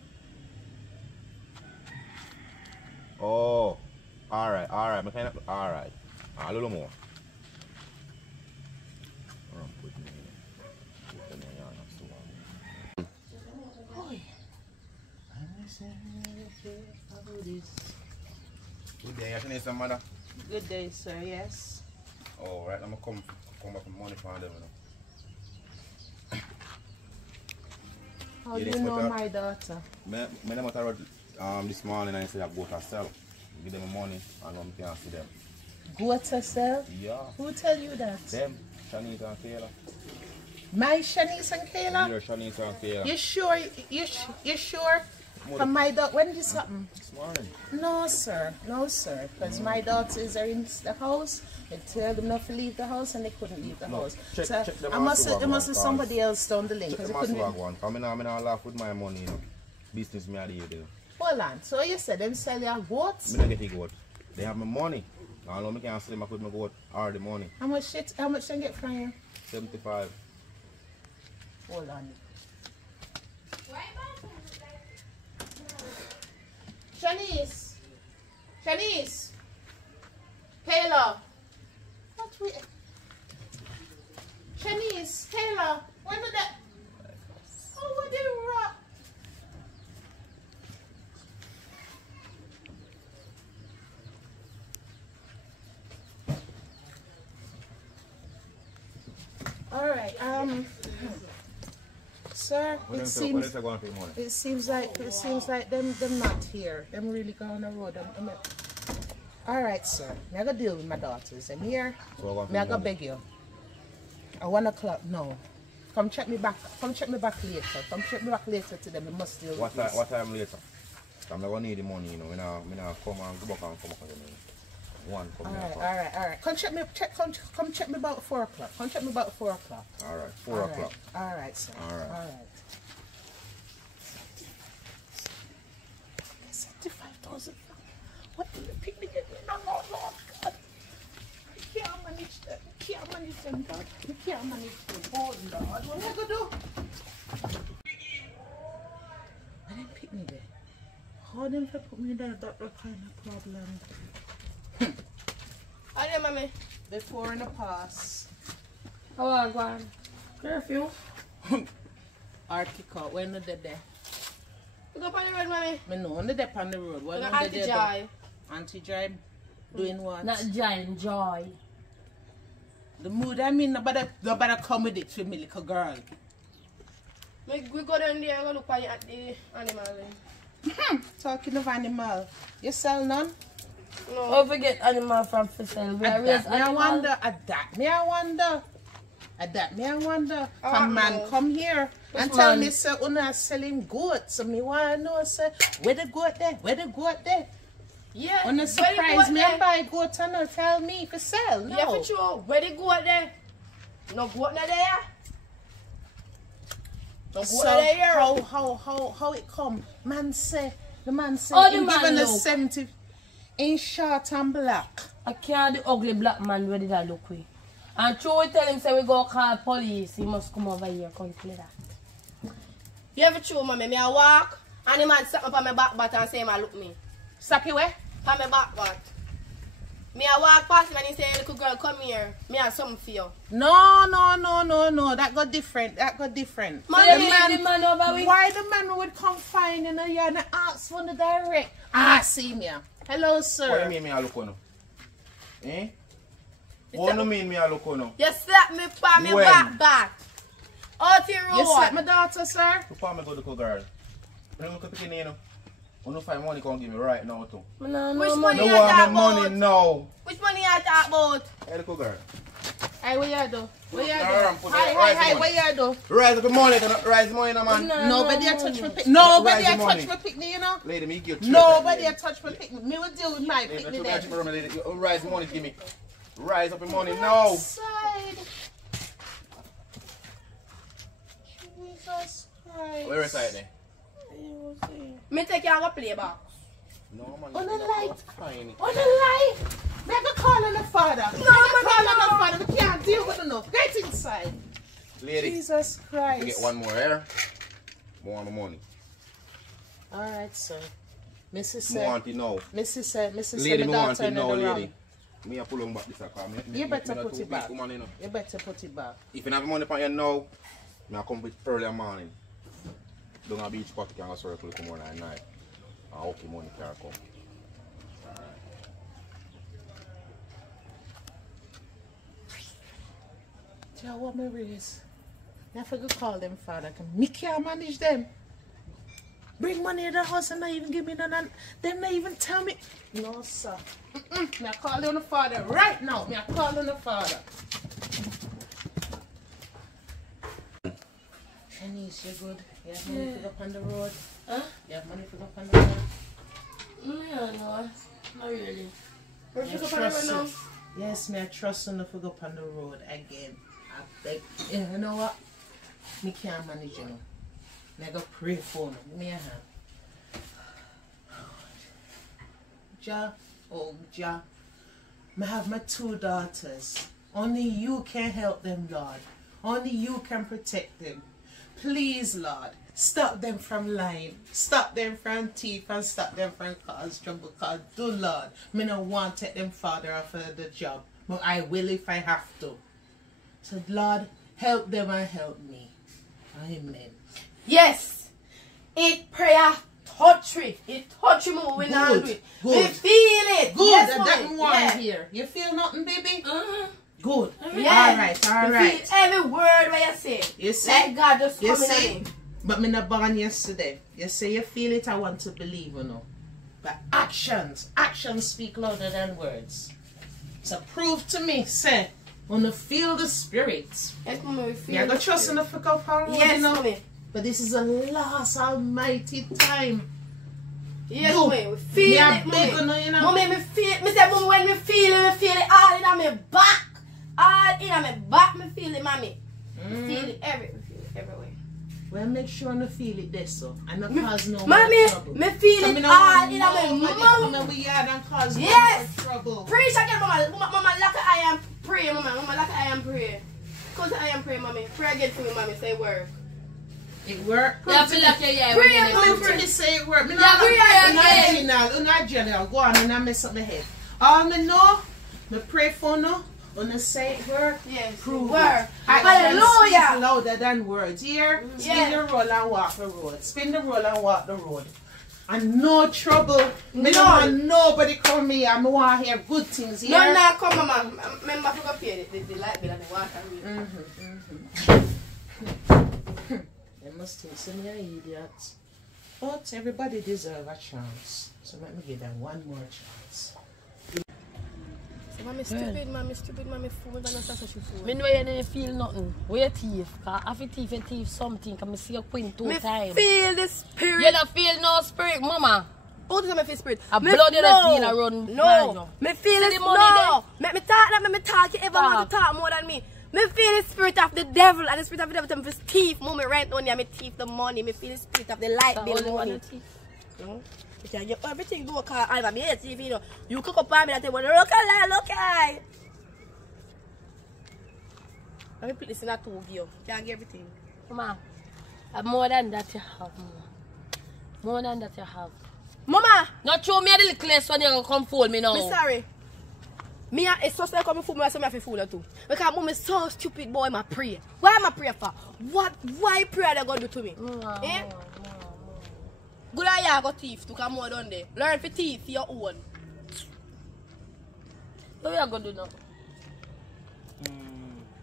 Oh, alright. Alright. A little more. Good day, you need some mother? Good day, sir. Yes. Oh, right, I'm gonna come back with money for them, you know. How Yeah, do this you know matter- my daughter? Me them out road this morning and I say I go to sell. Give them money and I can't see them. Go to sell? Yeah. Who tell you that? Them, Shanice and Kayla. My Shanice and Kayla? Your Shanice and Kayla. You sure? You sure? Mother. From my daughter? When did this happen? This morning. No, sir. No, sir. Because my daughters are in the house. I told them not to leave the house and they couldn't leave the No, house. check- so check them I out must too, have, there must Wagwan, have somebody else down the lane. Check Because the they couldn't massive leave. one. Come in and I laugh with my money, you know. Business me I do. Hold on. So you said them sell your goats? Me not get it good. They have my money. I know I can't slim up with my goat all the money. How much they get from you? 75. Hold on. Shanice! Shanice! Kayla! What we... Shanice! Kayla! When did that... Oh, what did rock? Alright, sir, When it is seems I going to pay money? it seems like them not here. Them really go on the road. Alright, sir. Me I go deal with my daughters. I'm here. So Me I go beg you. At 1 o'clock, no. Come check me back. Come check me back later. Come check me back later to them. We must deal with this. What time later? I'm not going to need the money, you know. I'm not come and go back and come up again. One come here. Alright. Come check me about 4 o'clock. Come check me about 4 o'clock. Alright, 4 o'clock. Alright, sir. Alright. 75,000. What do you pick me get? No, God. I can't manage that. I can't manage them, God. I can't manage them. Oh, Lord. What am I going to do? I didn't pick me there. How them for put me there? That's the kind of problem. How are you, mommy? Before in the past. How are you going? Curfew. Or kick out. When are they there? You go on the road, mommy? Me know. When they on the road. When You are got they Auntie there? Joy. Auntie Joy doing what? Not giant joy. The mood, I mean, nobody come with it for me, little girl. We go down there and go look at the animal. Talking of animal. You sell none? No. Don't forget animal from for sale. We are raised I animal. wonder. Come man, come here and tell me, sir, una selling goats. So me want to know, sir, where the goat there? Where the goat there? Yeah. Wanna surprise me and buy goat and not tell me for sell? No. Yeah, for sure. Where the goat there? No goat not there. No goat So not there. how it come? The man say Oh, the him man giving us look. 70 in short and black. I can't the ugly black man where did I look with. And true we tell him say we go call police, he must come over here come play that. Yeah, for sure, mommy. Me I walk and the man sat up on my back butt and say him I look me. Stop you where? On my back butt. Me I walk past him and he say, little girl, come here. Me have something for you. No. That got different. Man, the man over with. Why the man would come find in a yard and ask for the direct? See me. Hello, What do sir. you mean me a look on? Eh? What do you mean me a look on? you slap me on my When? back. Out the road. You slap my daughter, sir? You find me good little girl. You don't look at the you know. You don't find money can give me right now too. No, Which no, money? No you want talk me money about? now. Which money you talk about? Hey little girl. Hey, what you do? What you Alright, do? put the Hi, right what you do? Rise up the money, rise money now man. Nobody a touch my pick. Nobody Rise a the touch money. my picnic, you know? Lady, me give you Nobody a touch my picnic. Me will deal with my Lady, picnic that's then. what lady. You rise money give me. Rise up the money now. Side. Jesus Christ. Where is it then? Me take you to play box. No man. On the that's light. fine. On the line. Make a call on the father. Make a call on the father. We can't deal with enough. Get inside. Lady, Jesus Christ. you get one more here. More money. Alright, sir. Mrs. Me said, want it now. Mrs. said, Lady, me my want daughter it now, in the lady. wrong. Me a pull on back this car. You better Me not put too it big back. woman, you know. You better put it back. If you have money on you now, me a come with early morning. Down a beach park, you can go circle come on at night. And okay money can come. Do you know what my raise? I forgot to call them father. Me can't manage them. Bring money to the house and not even give me none. Them not even tell me. No, sir. Me I call on the father right now. Me I call on the father. Shanice, you good? You have money to go up on the road? Huh? You have money to go up on the road? No, not really. Where you I go for trust the road now? you. Yes, me I trust you not to go up on the road again. I beg. Yeah, you know what? Me can't manage you know. I go pray for me. Give me a hand. Jah, oh Jah. I have my 2 daughters. Only you can help them, Lord. Only you can protect them. Please, Lord, stop them from lying. Stop them from thief and stop them from cause trouble. Because, do Lord, me no want to take them father off of the job. But I will if I have to. So, Lord, help them and help me. Amen. Yes. It prayer touch it. It touch me when we not do it. Good. We feel it. Good. Yes, That mommy. one Yeah. here. You feel nothing, baby? Good. Yeah. All We right. feel every word what you say. You see? Like God just You coming see? in. But me not born yesterday. You say you feel it, I want to believe, you know. But actions speak louder than words. So prove to me, say, wanna feel the spirit. Yes, mommy, we feel Yeah, go it. trust in the fuck up our road, Yes, you know. mommy. But this is a last almighty time. Yes, Do. mommy. We feel Me a it, beg mommy. you know. Mommy, me feel it. Me say, mommy, when me feel it all in my back. All in my back, me feel it, mommy. Me feel it everywhere. Well, make sure you feel it this, so. And not cause no Mommy, more trouble. me feel So it me no all want in my nobody mouth. come in we yard and cause no Yes. more trouble. Preach again, mama. Mama, lock your eye and pray, mama. Mama, lock your eye and pray. Close your eye and pray, mommy. Pray again for me, mommy. Say word. It work. You have to lock your ear Pray, when you mommy, Prove to me say it work. Me Yeah, not pray original, not general. Go on and I mess up my head. All me know, me pray for no. When I say it work, Yes. prove Word. it. Actions speak Hallelujah. louder than words. Here, spin Yeah. the roll and walk the road. Spin the roll and walk the road. And no trouble. Me No. don't want nobody come me. I want to hear good things here. No, no, come, mama. Remember to go pay the light bill and the water. They must think some are idiots. But everybody deserves a chance. So let me give them one more chance. Mommy stupid, mommy fool. Me don't know such a fool. Me know you didn't feel nothing. We a thief. Cause if you thief something, can me see you queen 2 Me times. feel the spirit. You don't feel no spirit, mama. How does me feel spirit? A Me blood you don't no. feel around blind No. you. Me feel See it. the money No. Let me talk. Let me talk. You ever want to talk more than me? Me feel the spirit of the devil, and the spirit of the devil tell me to thief. Move me right on here. Me thief the money. Me feel the spirit of the light That bill only one money. thief. You can get everything do call I'll be here TV, you know. You cook up on me and say, well, look at. Let me put this in a 2 view. You can get everything. Mama, more than that you have, mama. More than that you have. Mama, Not show me the littlest when you gonna come fool me now. me sorry. Me it's so like come fool me, so me have to fool her too. Because mom is so stupid boy, I pray. Why am I pray for? Why pray they gonna do to me? Eh? Good idea, go thief to come more down there. Learn for thief for your own. What we are gonna do now?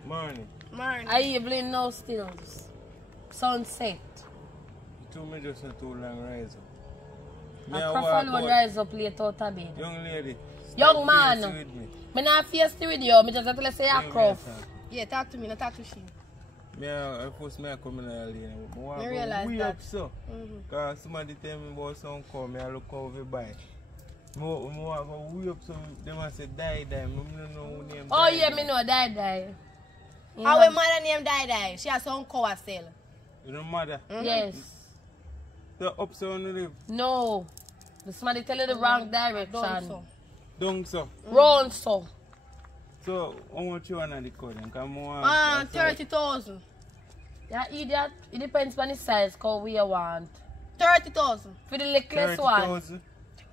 Morning. Man. Are you playing now still? Sunset. You told me just not too long rise up. Me I a prefer walk one out. rise up late out of bed. Young lady. Young stop man. dancing with me. Me not feisty with you. Me just tell you say you're Young croft. man, sir. Yeah, talk to me, not talk to she. Me a first me a come in a lane. I want Me to realize go way that. up so. Cause somebody tell me about some car. Me a look over buy. Me want to go way up so. Them a say die. Me don't know who name. Oh Die. yeah, me know die. Our mother name Die. She has some cow sell. You know mother. Yes. So up so on live. No. The somebody tell you the wrong direction. So. Down so. Round so. So I want you on the code. Cause me want. 30,000. Yeah, idiot. It depends on the size how we want. 30,000. For the littlest one. 30,000.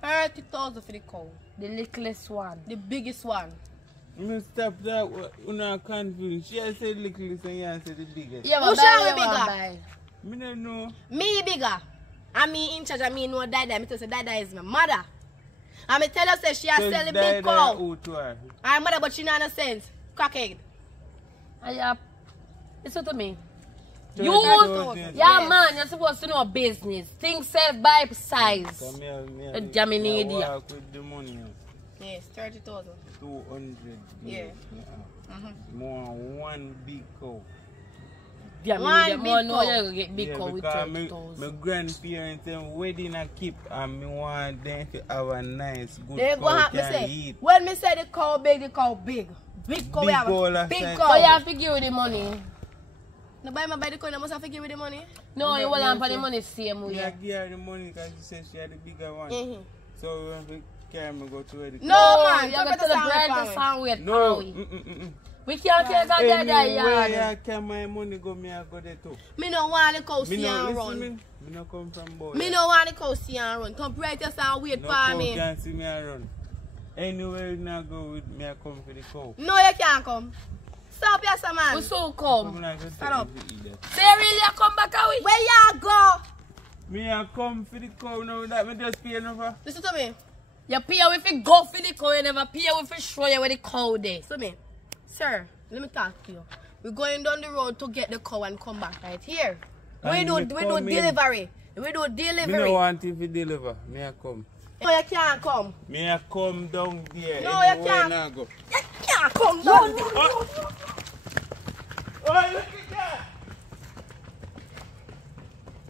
30,000 for the cow. The littlest one. The biggest one. Me stop that. You know confused. She has said little and you said the biggest. Yeah, Who but shall buy, we you want bigger? buy. Me don't know. Me bigger. And me in charge and me know Die. Me tell you say Die is my mother. And me tell you say she has sell the big cow. Who to her? I'm mother but she not no sense. Crackhead. Yeah. Listen to me. 30,000. Yeah, Yes. man, you're supposed to know business. Things sell by size. So A jamming me idiot. walk with the money. Yes, 30,000. 200. Yeah. More one big cow. Yeah, One me big more know cow. you're gonna get big Yeah, cow with because my 30,000. grandparents them wedding a keep and me want them to have a nice good They go cow have me can say. eat. When me say the cow big, the cow big. Big cow we Big have. cow A last big time. cow. So you have to give you the money. No buy my buy the cow, I must have to give you the money. No, you will have for the money same way. Yeah, give her the money because she said she had the bigger one. So we have to carry me go to where the No, man. You go to the brightest and wait. No. We can't take a dead Anywhere yard. I carry my money go, me I go there too. Me no want to go Me see no and listen run. me. Me no come from boy. Me no want to go see and run. Come right just and wait No for cow me. can't see me I run. Anywhere you not go with me, I come for the cow. No, you can't come. Stop yes, man. We soon Come come. like Shut up. Say really you come back away? Where you go? Me I come for the cow now that me just pay enough for. Listen to me. You pay if you go for the cow, you never pay if you show you where the cow there. Listen to me. Sir, let me talk to you. We're going down the road to get the cow and come back right here. We And do me come in. delivery. We do Me delivery. no want you to deliver. Me I come. No, you can't come. Me I come down there. No, you Anywhere can't. I go. You can't come down. Oh, look at that.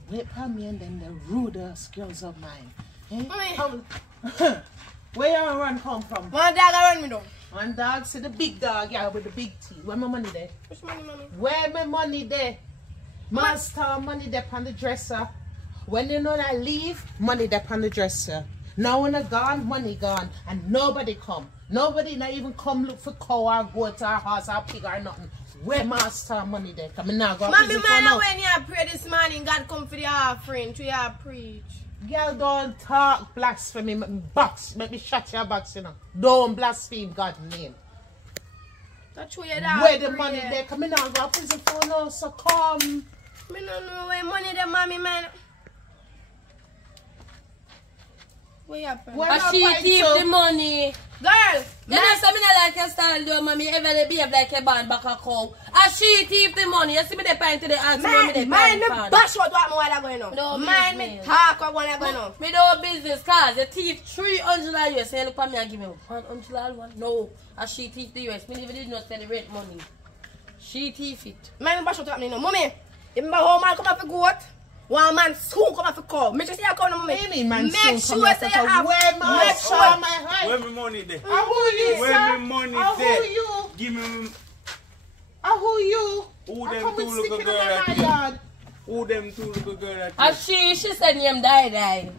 Wait for me and then the rudest girls of mine. Eh? Mommy. How- Where your run come from? One dog around me though. One dog, see the big dog, yeah, with the big teeth. Where my money there? Which money, mommy? Where my money there? Master, money there on the dresser. When you know I leave, money there on the dresser. Now when I gone, money gone. And nobody come. Nobody not even come look for cow or goat or horse or pig or nothing. Where master money there? Come in now, go Mommy, prison for man, now. when you pray this morning, God come for the offering, to your preach. Girl, don't talk blasphemy. Make me box. Make me shut your box, you know. Don't blaspheme God's name. That's true, you that. Where the money there? Come in now, go prison for now, so come. Me no know where money there, mommy, man. What happened? Where And my she pint, keep so? the money. Girl, You know, some me not like your style, though, mommy. Ever they behave like a band back a cow. And she keep the money. You see me, they paying to the ask me, they mind me paying. bash what I'm going on. No Mind me business. talk what I'm going on. Me no business, cause you thief 300 US. Say, look at me and give me 100 one. No, and she thief the US. Me even did not send the rent money. She thief it. Mind me bash what happening now. Mommy, if my whole man come up for goat, one man soon come up for cow. Make sure you come now, mommy. What do you mean, man, Make soon sure come say up you for have. where my Make son, sure. my height? Where my money there? Who you, Where sir? my money Who there? you? Give me Who you? who I them come two and little stick girl in at my you? yard. Who them two little girl at And you? she said name die.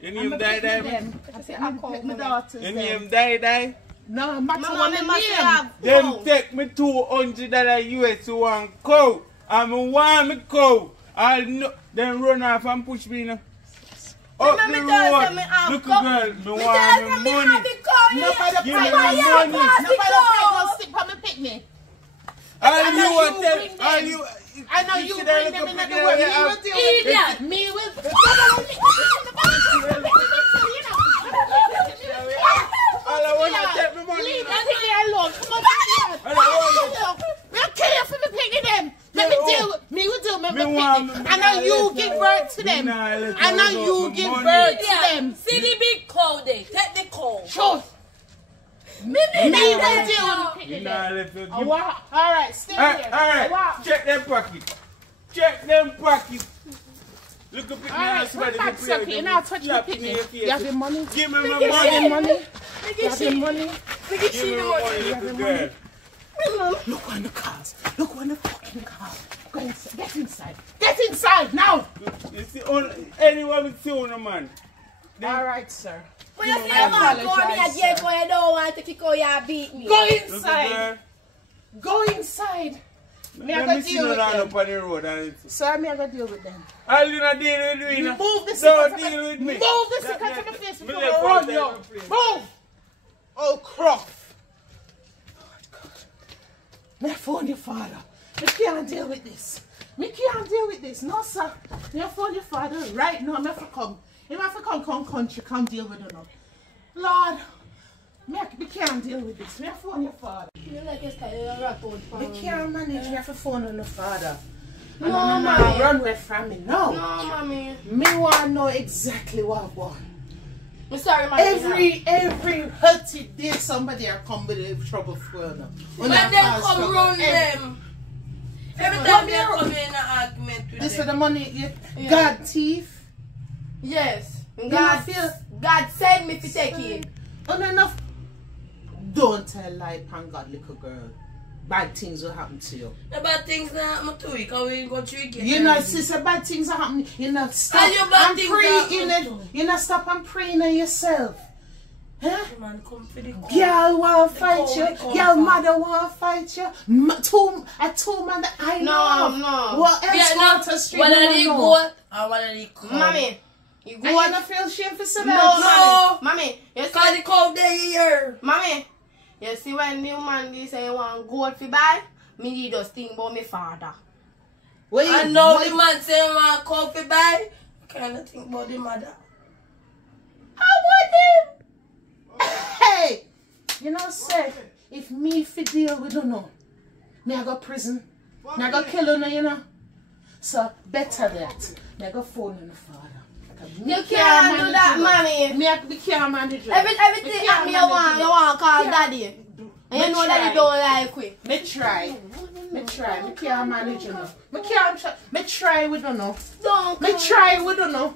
Your I'm name a die pick die? them. I say I'm call pick my mommy. daughters Your them. name die die? No, matter Mama, what me my must name. have Them cow. take me $200 US to one cow. And me want me cow. I'll no, then run off and push me now. Up Remember the me tell road. you me have Look cow. girl, me Me want tell me you me money. have the cow. Nobody Give me pay my my money. Nobody pay cow. no stick for me picnic. All I know you you want tell, bring all them. you. I know you see bring that them little in the picnic way. there Me you will have? deal with Idiot. it. Me will. All I want to take my money. Leave that thing alone. Come on, All I want we'll kill you for me picking them. Let me deal with me will deal with Me me want- picking. me I know not you let give you- birth to me them. not let I know you you go. give Money. birth to Yeah. them. See the big cow there. Take the cow. Sure. Me will deal with Me picking not them. let you I give. want. All right, stay here. I Alright, want. check them pocket. Check them pocket. Look up at me All and right, somebody put back play something. with You them. know, touch my Slap in picnic. your face. You have the money? Give me my You have the money. money? You have the money? Give me my money, little girl. Look on the cars. Look on the fucking car. Go inside. Get inside. Get inside now. You see, anyone will see on a man. All right, sir. When you say you want to go me apologize, again, sir. boy, you don't want to kick out your beat me. Go Little inside. girl. Go inside. Me I Let gotta me see deal no with land them. up on the road. And it's, Sir, me I gotta deal with them. all you not deal with me. now. Move the Don't sticker deal with me. Move the That- sticker to that- the face me before left I run out you. there and play. Move. Oh, crap. Me phone your father. Me can't deal with this. Me can't deal with this. No, sir. Me phone your father right now. Me have to come. If I have to come country, come deal with it now. Lord, me can't deal with this. Me phone your father. You like your style, you rap out for Me me. can't manage. Me have to phone on the father. No, And I'm mommy. not run away from me. No. No, mommy. Me want to know exactly what I want. I'm sorry, mommy. Every hurty day somebody are come with a trouble for them. When they come round them. Every time they come in an argument with This is them. the money you Yeah. God thief. Yes. You God, feel God sent me to take it. enough. Don't tell lie pan God little girl. bad things will happen to you. The bad things that happen to you because we go through it. You know, sister, bad things are happening. You know, stop your bad and things pray happen in it. You know, stop and pray in yourself. Huh? Man, come for the call. Girl want to fight call, you. the call Girl for. mother want to fight you. Two man that I know. No. What else Yeah, want no. to street? One of the goat or one of the cow. Mommy, you go And you on. don't feel shame for saying No, that? mommy. You see, Because the cow there here. mommy, you see when new man they say you want gold to buy, me need just think about my father. Wait, And now wait. the man saying want cow to buy. Kind of think about the mother. How would him? Hey, you know, say if me fi deal with you know, me I go prison, me I go kill you, you know. So better that. Me I go phone on the father. You can't do that, mommy. Me can't manage it. Everything Me that can't me manage it. want call Yeah. daddy. And you Me know daddy try. don't like it. Me try. Me can't manage it. Me can't try. Me try with you know. Don't Me call. try with you know.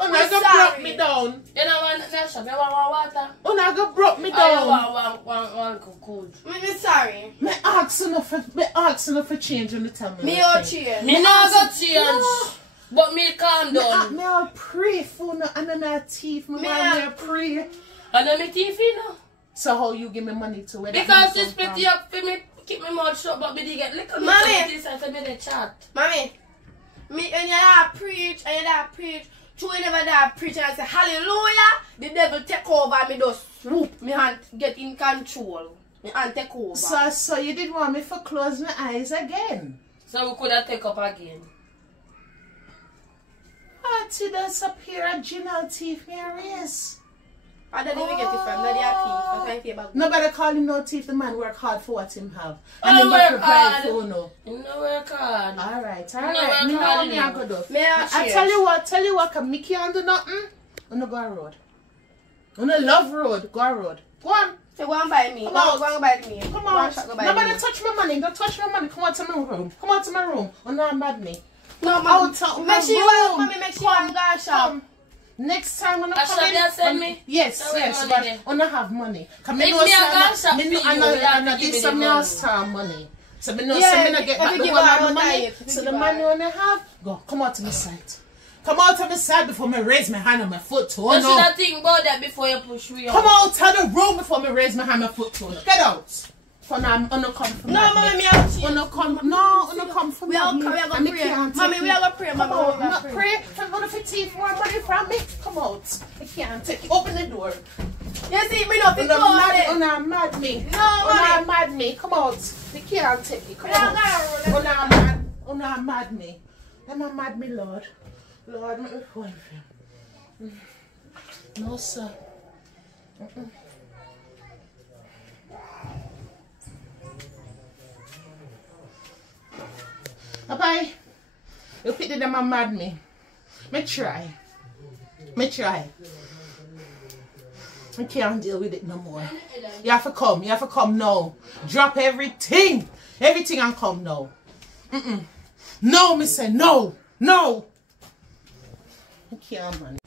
And I go sorry. broke me down. You know want that shop, you want water? And I go broke me Or you down. want cold? Me sorry. Me asking for change when you tell me. Me to out change. here. Me not go change. No. But me calm down. Me I pray for no and then I teeth. Me I pray. And then me teeth you know. So how you give me money to where that Because money she come split from? you up for me, keep my mouth shut, but me did get little Mommy. this and me the chat. Mommy, me when you da preach and you da preach, true you never da preach and I say hallelujah, the devil take over me just swoop, me hand get in control, me hand take over. So you did want me for close my eyes again? So we could have take up again. Auntie does appear a general teeth me a race. I don't even get it from daddy a thief, I'm trying to pay back. Nobody call him no thief. The man work hard for what him have. I And him work must provide hard. for you know. You know work hard. Alright. No, Me work know hard, me you I know. go do. Me a I tell you what, cause me can't do nothing. I'm not go a road. I'm not love road. Go a road. Go on. So go and buy me. Come Go out. and buy me. Come Go on. and shop, go buy Nobody me. touch my money. Don't touch my money. Come out to my room. Come out to my room. I'm not mad me. No, Out mommy. of my Make sure you room. want, mommy, make sure you want to go and shop. Come. Next time when I A come shop in, you send me? yes, So yes, where but money when I have money, cause me If know me a say gun shop me know for you, you have to give this me some the now money. star money. So me know Yeah, say me not get if back you the give one her of the money, money. if you So give the her. money when I have, go come out to my side. Come out to my side before me raise my hand on my foot too. You Oh should no. have think about that before you push me Come out. out to the room before me raise my hand on my foot too. Get out. For now, I'm gonna come for No, mommy, me out here. Gonna come. No, gonna come for We are me. going to And me pray. can't Mommy, take we it. are going to pray, Come mommy. on, We are not going to pray. pray. I'm gonna for thief more money from me. Come out. I can't take it. Open the door. You see, me not You're fit mad, it. you're not mad me. No, You're not mommy. mad me. Come out. You can't take it. Come We are on. going You're not mad. You're not mad me. You're not mad me, Lord. Lord, let me phone for you. No, sir. Bye. You pity them and mad me. Me try. I can't deal with it no more. You have to come. You have to come now. Drop everything. Everything and come now. No, me say no. No. I can't, man.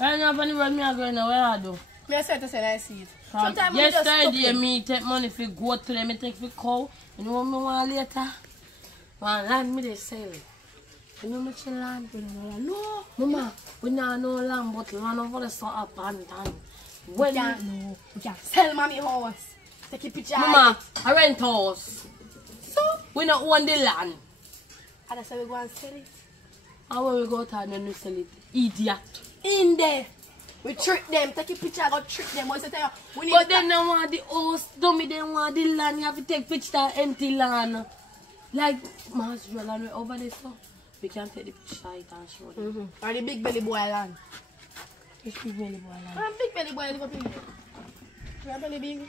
Right now, on the road, me are going where I do. Me I said to say I see it. Sometimes we just Yesterday, stuck in. me take money for goat to them, me take for cow. You know what me want later? One land me they sell. You know me chill land? No. Mama, we not no land, but land over the sort of abandoned. When No, we can sell mommy house. Take a picture. Mama, I rent house. So? We not own the land. And that's why we go and sell it. How will we go to and then we sell it? Idiot. In there. We trick them. Take a picture, go trick them. We say, we need But to then they want the house, dummy, they want the land. You have to take picture of empty land. Like Masjid land over there, so we can take the picture it and show them. Or the big belly boy land. Which big belly boy land? Big belly boy live up in there. Your belly big.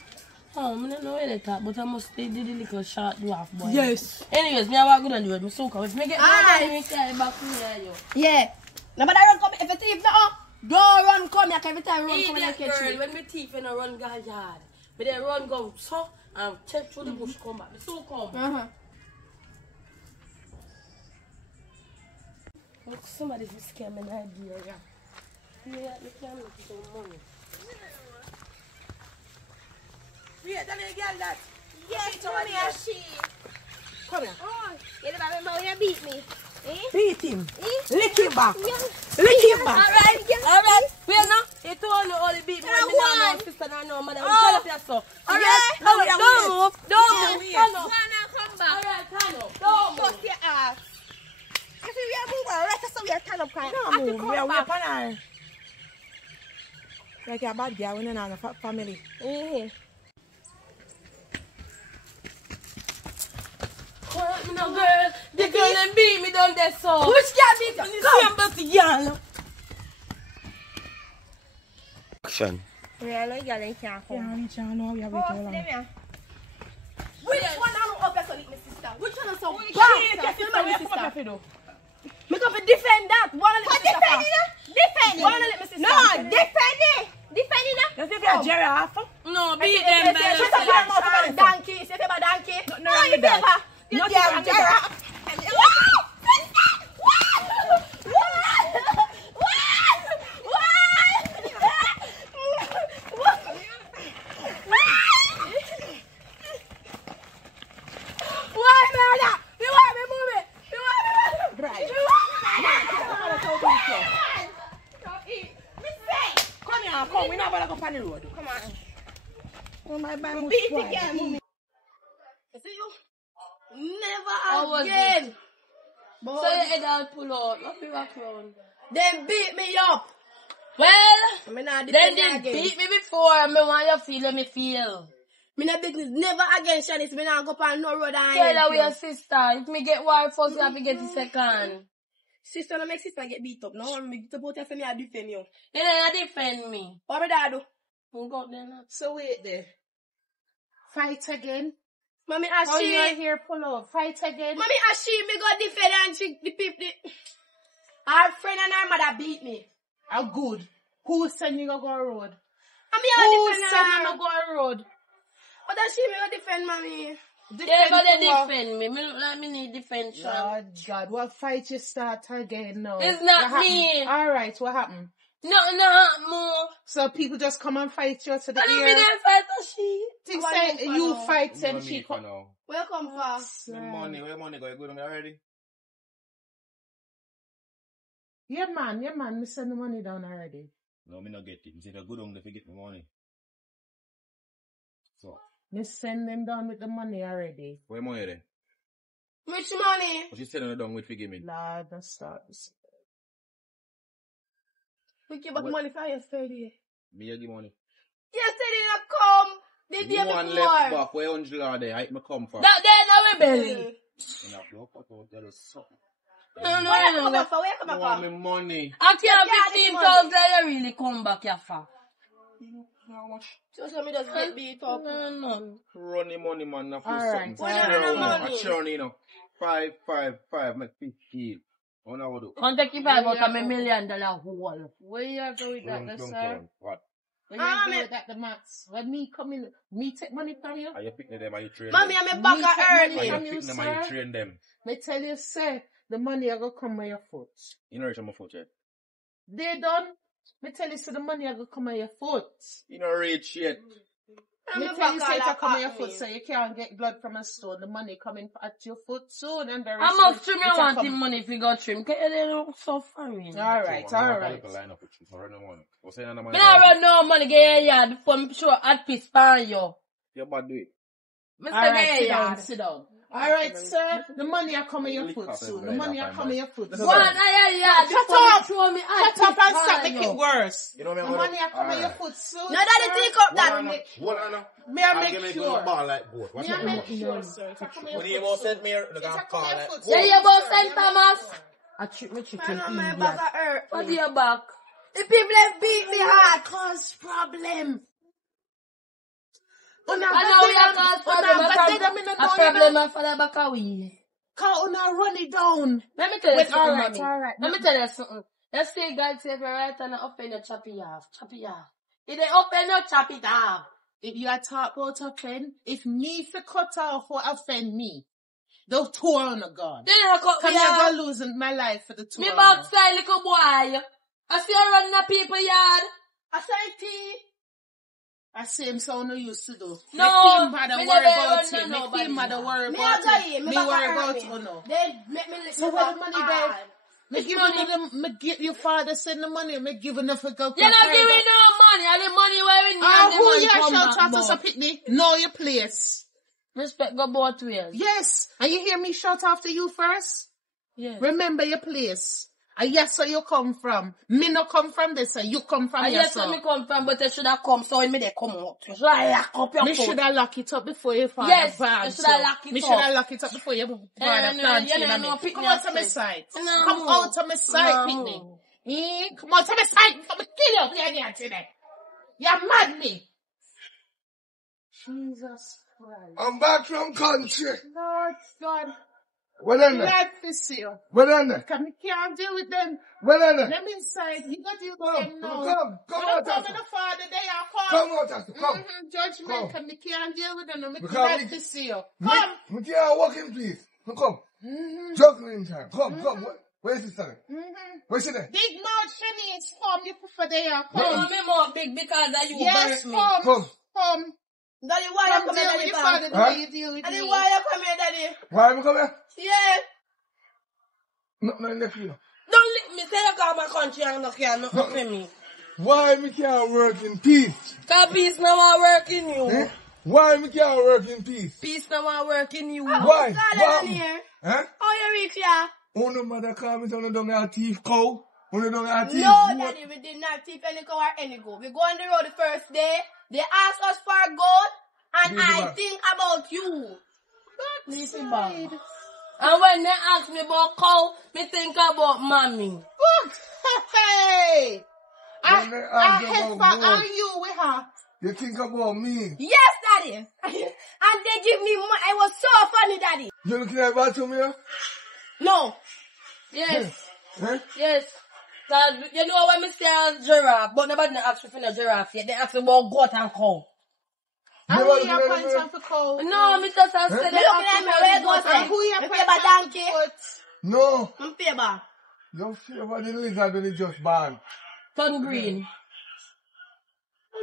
Oh, I don't know where they talk, but I must stay the little short dwarf boy. Yes. Anyways, me have a good on the road. Me so come. If me get Alright. me carry back to here, yo. Yeah. Nobody run come. If it's if no, don't run come here. Every time run come here, Idiot catch girl, you. when me thief and I run guy yard, me they run go so and check through the bush come back. Me so come. Look, somebody who scam an idea, yeah. Yeah, me can make some money. Wait, tell the girl that. Yes, mommy and she. Come here. Oh, you never remember when you beat me? Eh? Beat him. Eh? Lick him back. Yeah. Lick him back. Alright. Wait now. He told you all the beat me when me know my sister and no mother. Tell up yourself. Alright. Don't move. Don't move. Turn up. Come back. Alright, turn up. Don't move. Bust your ass. If we are moving, right, so we are turn up. No move. We are upon her. Like a bad girl when you're not a family. Mm-hmm. Quiet me now, girl. The girl them beat me down there, so. Which girl beat you? Come back to y'all. Action. Really, girl, you can't come. Yeah, reach out now. We have Oh, wait see too long. them here. Which one I don't up so lick my sister? Which one is so bad? Shit, My what sister. you do? Me come to defend that. One of the Defend it, defend it. One of the sister. No, defend it. Defend it. You think you're a giraffe? No, beat them by Shut up your mouth about yourself. donkey. Say about donkey. No, you never. You Not damn even giraffe. Why, murder? You want me move it? You want me Right. Come here, come. We're not going to go on the road. Come on. Oh, my bad. Beat the girl, mommy. See you? How was Never again. it? So your head all pull out. What be walk around? Them beat me up. Well, Me not then defend they again. beat me before. Me want you feel let me feel. Me not business never again, Shanice. Me not go on no road and Tell her help we you. your sister. If me get war first, you have to get the second. Sister, no make sister get beat up. No, me support you for me, I defend you. Then I defend me. What me that do? Who got them? So wait there. Fight again. Mommy, as Oh, she, you're here, pull out. Fight again. mommy, as she, me go defend and she, the people, her friend and her mother beat me. Oh, good. Who said you go road? And me Who I defend said her. you go road? But as she, me go defend mommy. Yeah, but they who? defend me. Me look like me need defense. Oh, God, what fight you start again now? It's not What me. happened? All right, what happened? No, more. So people just come and fight you to the I don't be ear. there fight a she. Think Come on, say come you on. fight Where and she for come. now? Welcome, for. The money, where the money go? You good on me already? Yeah, man, me send the money down already. No, me not get it. Me say the good on if you get the money. So, Me send them down with the money already. where money there? Which money? What you selling it down with for give me? Lord, don't start this. We give back What? money for yesterday. Me you give money. Yesterday you come. The day One before. left back, where 100 there, I me come for. That day no we belly. And I blow cut out there is something. No, Where you no, come no. back for? Where you You come want back me money? I can't Yeah, 15,000 you really come back here for. How much? for? So me just get beat up. No. Running money, man. Not for Alright, something. alright. Churn, Money. a churn, you know. 5, make 15. What now do? Can't take you 5 out of my $1 million hole. Where you go with that, Run, sir? What? Where you Ah, go me- with that, the max? When me come in, me take money from you? Are you picking them? Are you training Mommy, them? I'm a back Me of take hurt money Are me. you from you, picking them? Are you sir? train them? Me tell you, sir, the money I go come on your foot. You know, reach on my foot yet? They done. Me tell you, sir, the money I go come on your foot. You know, reach yet? I'm Me a tell you, back say all to come on your at foot, me. so you can't get blood from a stone. The money coming at your foot soon and very How soon. much trim it you a want come- him money if you got trim? Can you look so funny? Alright, alright. Line up with you. So, run the money. What's saying on the Me money? not run no money get your yard before me sure at piece pan you. Your bad do it. Me say Alright, get sit your down, yard. sit down. Alright, sir, the money I come on your foot soon. The money I come on your foot soon. One I yard Shut before up! me show me at Shut up piece and stop pan making it you. worse. You know me, The I'm money I come on your Alright. foot soon. No, daddy, sir. take up that. What, Anna? Me I I'll make give me sure. a ball like both. What's Me I up? make sure, sir. If I come on your When you foot want soon. send me, look If I at come on call your like foot Yeah, soon, you about sir, St. Thomas? I treat me I chicken know my idiot. back of hurt What do me. your back? The people have beat me hard. cause problem. I know we are cause problem. A problem for the back of we. Cause una run it down. Let me tell you Wait, something, alright, mommy. alright. Let me tell you something. Let's say God save your right and open your chop it off. Chop it off. If they open your chop it off. If you are talk about offend, if me for cut off or offend me, the two on the God. Then I cut Come me here, off. go losing my life for the two Me of backside little boy. I see you running a people yard. I said, T. I same sound you used to do. No, Make him bother me worry never about run him. no Make him bother worry Me about a go him. here, Me back worry hurt about me. you now. They make me lick So me where the back money hard. there? Me giving you the, me give your father send the money. Me giving the for go. You're not giving no money. And the money where we need Ah, the who man you come shout back, out us a boy. picnic? Know your place. Respect go both ways. Yes. And you hear me shout after you first? Yes. Remember your place. And yes, where you come from. Me no come from this, and you come from And here, yes, so. where me come from, but you should have come, so when me they come out. You should have lock up your Me foot. should have lock it up before your father Yes, plants you should have you. lock it Me up. should have lock it up before your father plants you you. know, Me. no pick Come me out up to my first. side. No. Come out to my side, No. picnic. Come out to my side before me kill you here today. You're mad me. Jesus Christ. I'm back from country. Lord God. What on there? Glad to see you. What on there? Come, you can't deal with them. What on there? Them inside. You got to deal with them now. Come out, Come Pastor. the father, they are Come out, Pastor. Come. Judgment, Come. come, you can't deal with them. No, me Because glad we- to see you. Me Come. can't walk in, please. Come. Juggling time. Come. Where's his son? Where's he there? Big mouth Shanice, come, you prefer they are. No, Come. me more big because of you Yes, burst me. come. Come. Daddy, why you Come come deal here, with Daddy? your father the Huh? way you deal with Daddy, me. why you come here, Daddy? Why am I coming here? Yeah. No, in the field. Don't let me say you come my country and not care nothing for me. Why me can't work in peace? Cause peace now want work in you. Eh? Why me can't work in peace? Peace now want work in you. Why? Darling, here. Huh? How you reach here? Uno mother call me on the dung a thief cow. Uno dung a thief No, goat. Daddy, we did not thief any cow or any goat. We go on the road the first day. They asked us for a goat, and Leave it I back. think about you. Leave it back. And when they ask me about cow, me think about mommy. Hey! When they I ask head about for goat. are you with her? You think about me. Yes, Daddy. And they give me money. It was so funny, Daddy. You looking at about to me? Huh? No. Yes. Huh? Yes. Cause you know when me say a giraffe, but nobody ask me for no giraffe yet. They ask me about goat and cow. And You who want you to point know on for cow? No, me just say they Me looking ask at me me, about where the goat goat say? and Who you Me point favor on donkey. for foot? No. I'm favor. You favor the lizard when it just born. turn green.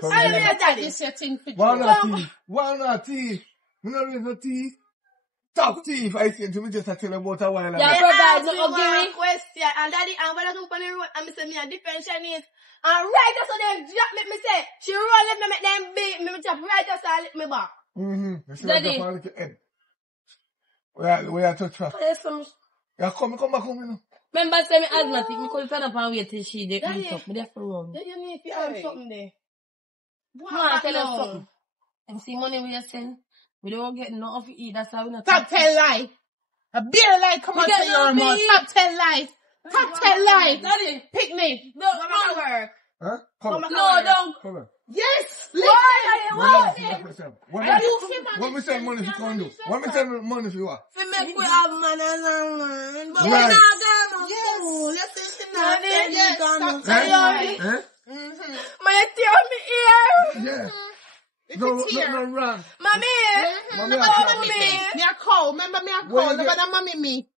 From I the- mean, Daddy. This your thing for One you. not thief. One not thief. Me not raise no thief. Top thief. I said to me just to tell about a while ago. Yeah. They Provide asked no me one ogiri. question, and Daddy, and when I come on the road, and me say me a different Chinese, and right just so them drop me say, she roll let me make them beat me, chop right just so lick me back. You see Daddy. what the head. Where I touch her. Yes, some. Yeah, come back home, you know. Remember say me asthmatic, me could turn up and wait till she they Daddy. eat up. Me there for run. Then you need to have something there. Come on, tell us something. And see money we are send. We don't get nothing to eat. That's how we not. Top 10 lie. A beer lie come We out get to your no mouth. beef. Top 10 lie. Top 10 lie. Daddy. Picnic. No, Come back to work. Huh? Come on. No, don't. Come on. Yes. Why? Listen. What Are you him me send money for you do? What me send money for you? We make we have man and man. But we Right. not got no school. Listen to Daddy, nothing. yes, Got no stop telling school. me. Eh? My tear me ear. Yeah. It's No, a tear. no wrong. Mommy. Mommy, Remember I the mommy me. Me a cow. Remember me a Where cow. you Remember get- the mommy me.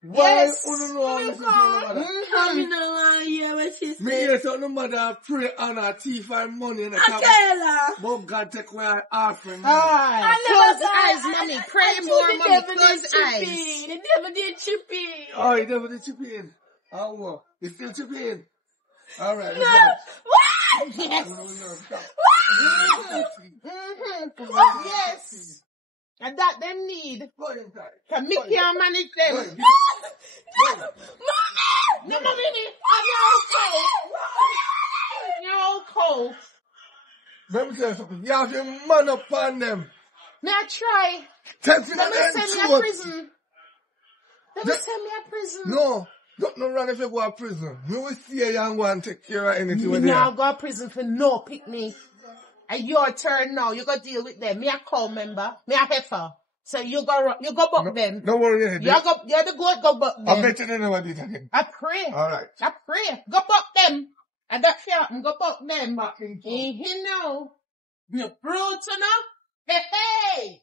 Why Yes. you don't know how this is going on? Mommy no want hear what she Me say. hear something mother pray on her thief and money in the I cabinet. tell her. But God take away her offering. Alright. I never Close the thought- eyes, mommy. I Pray think more, the mommy. devil Close did the eyes. chippy. The devil did chippy. Oh, you never did chip in. Oh, what? You still chip in? Alright, let's No. What? Yes. What? Yes. And that they need. Go inside. Can make you manage them. Mommy. No, mommy, I'm your cow. Your old cow. Let me tell you something. You have your man upon them. May I try? Take me Let me to send me them a throat. prison. Let me send me a prison. No. Don't run if you go to prison. You will see you and go and take care of anything You with now them. go to prison for no picnic. And your turn now. You go deal with them. Me a cow member. Me a heifer. So you go buck them. Don't worry. You're the goat, go buck them. I bet you they never did again. I pray. Alright. I pray. Go buck them. And that happen. Go buck them. Back in You know. Be a brute, you know? Hey, hey.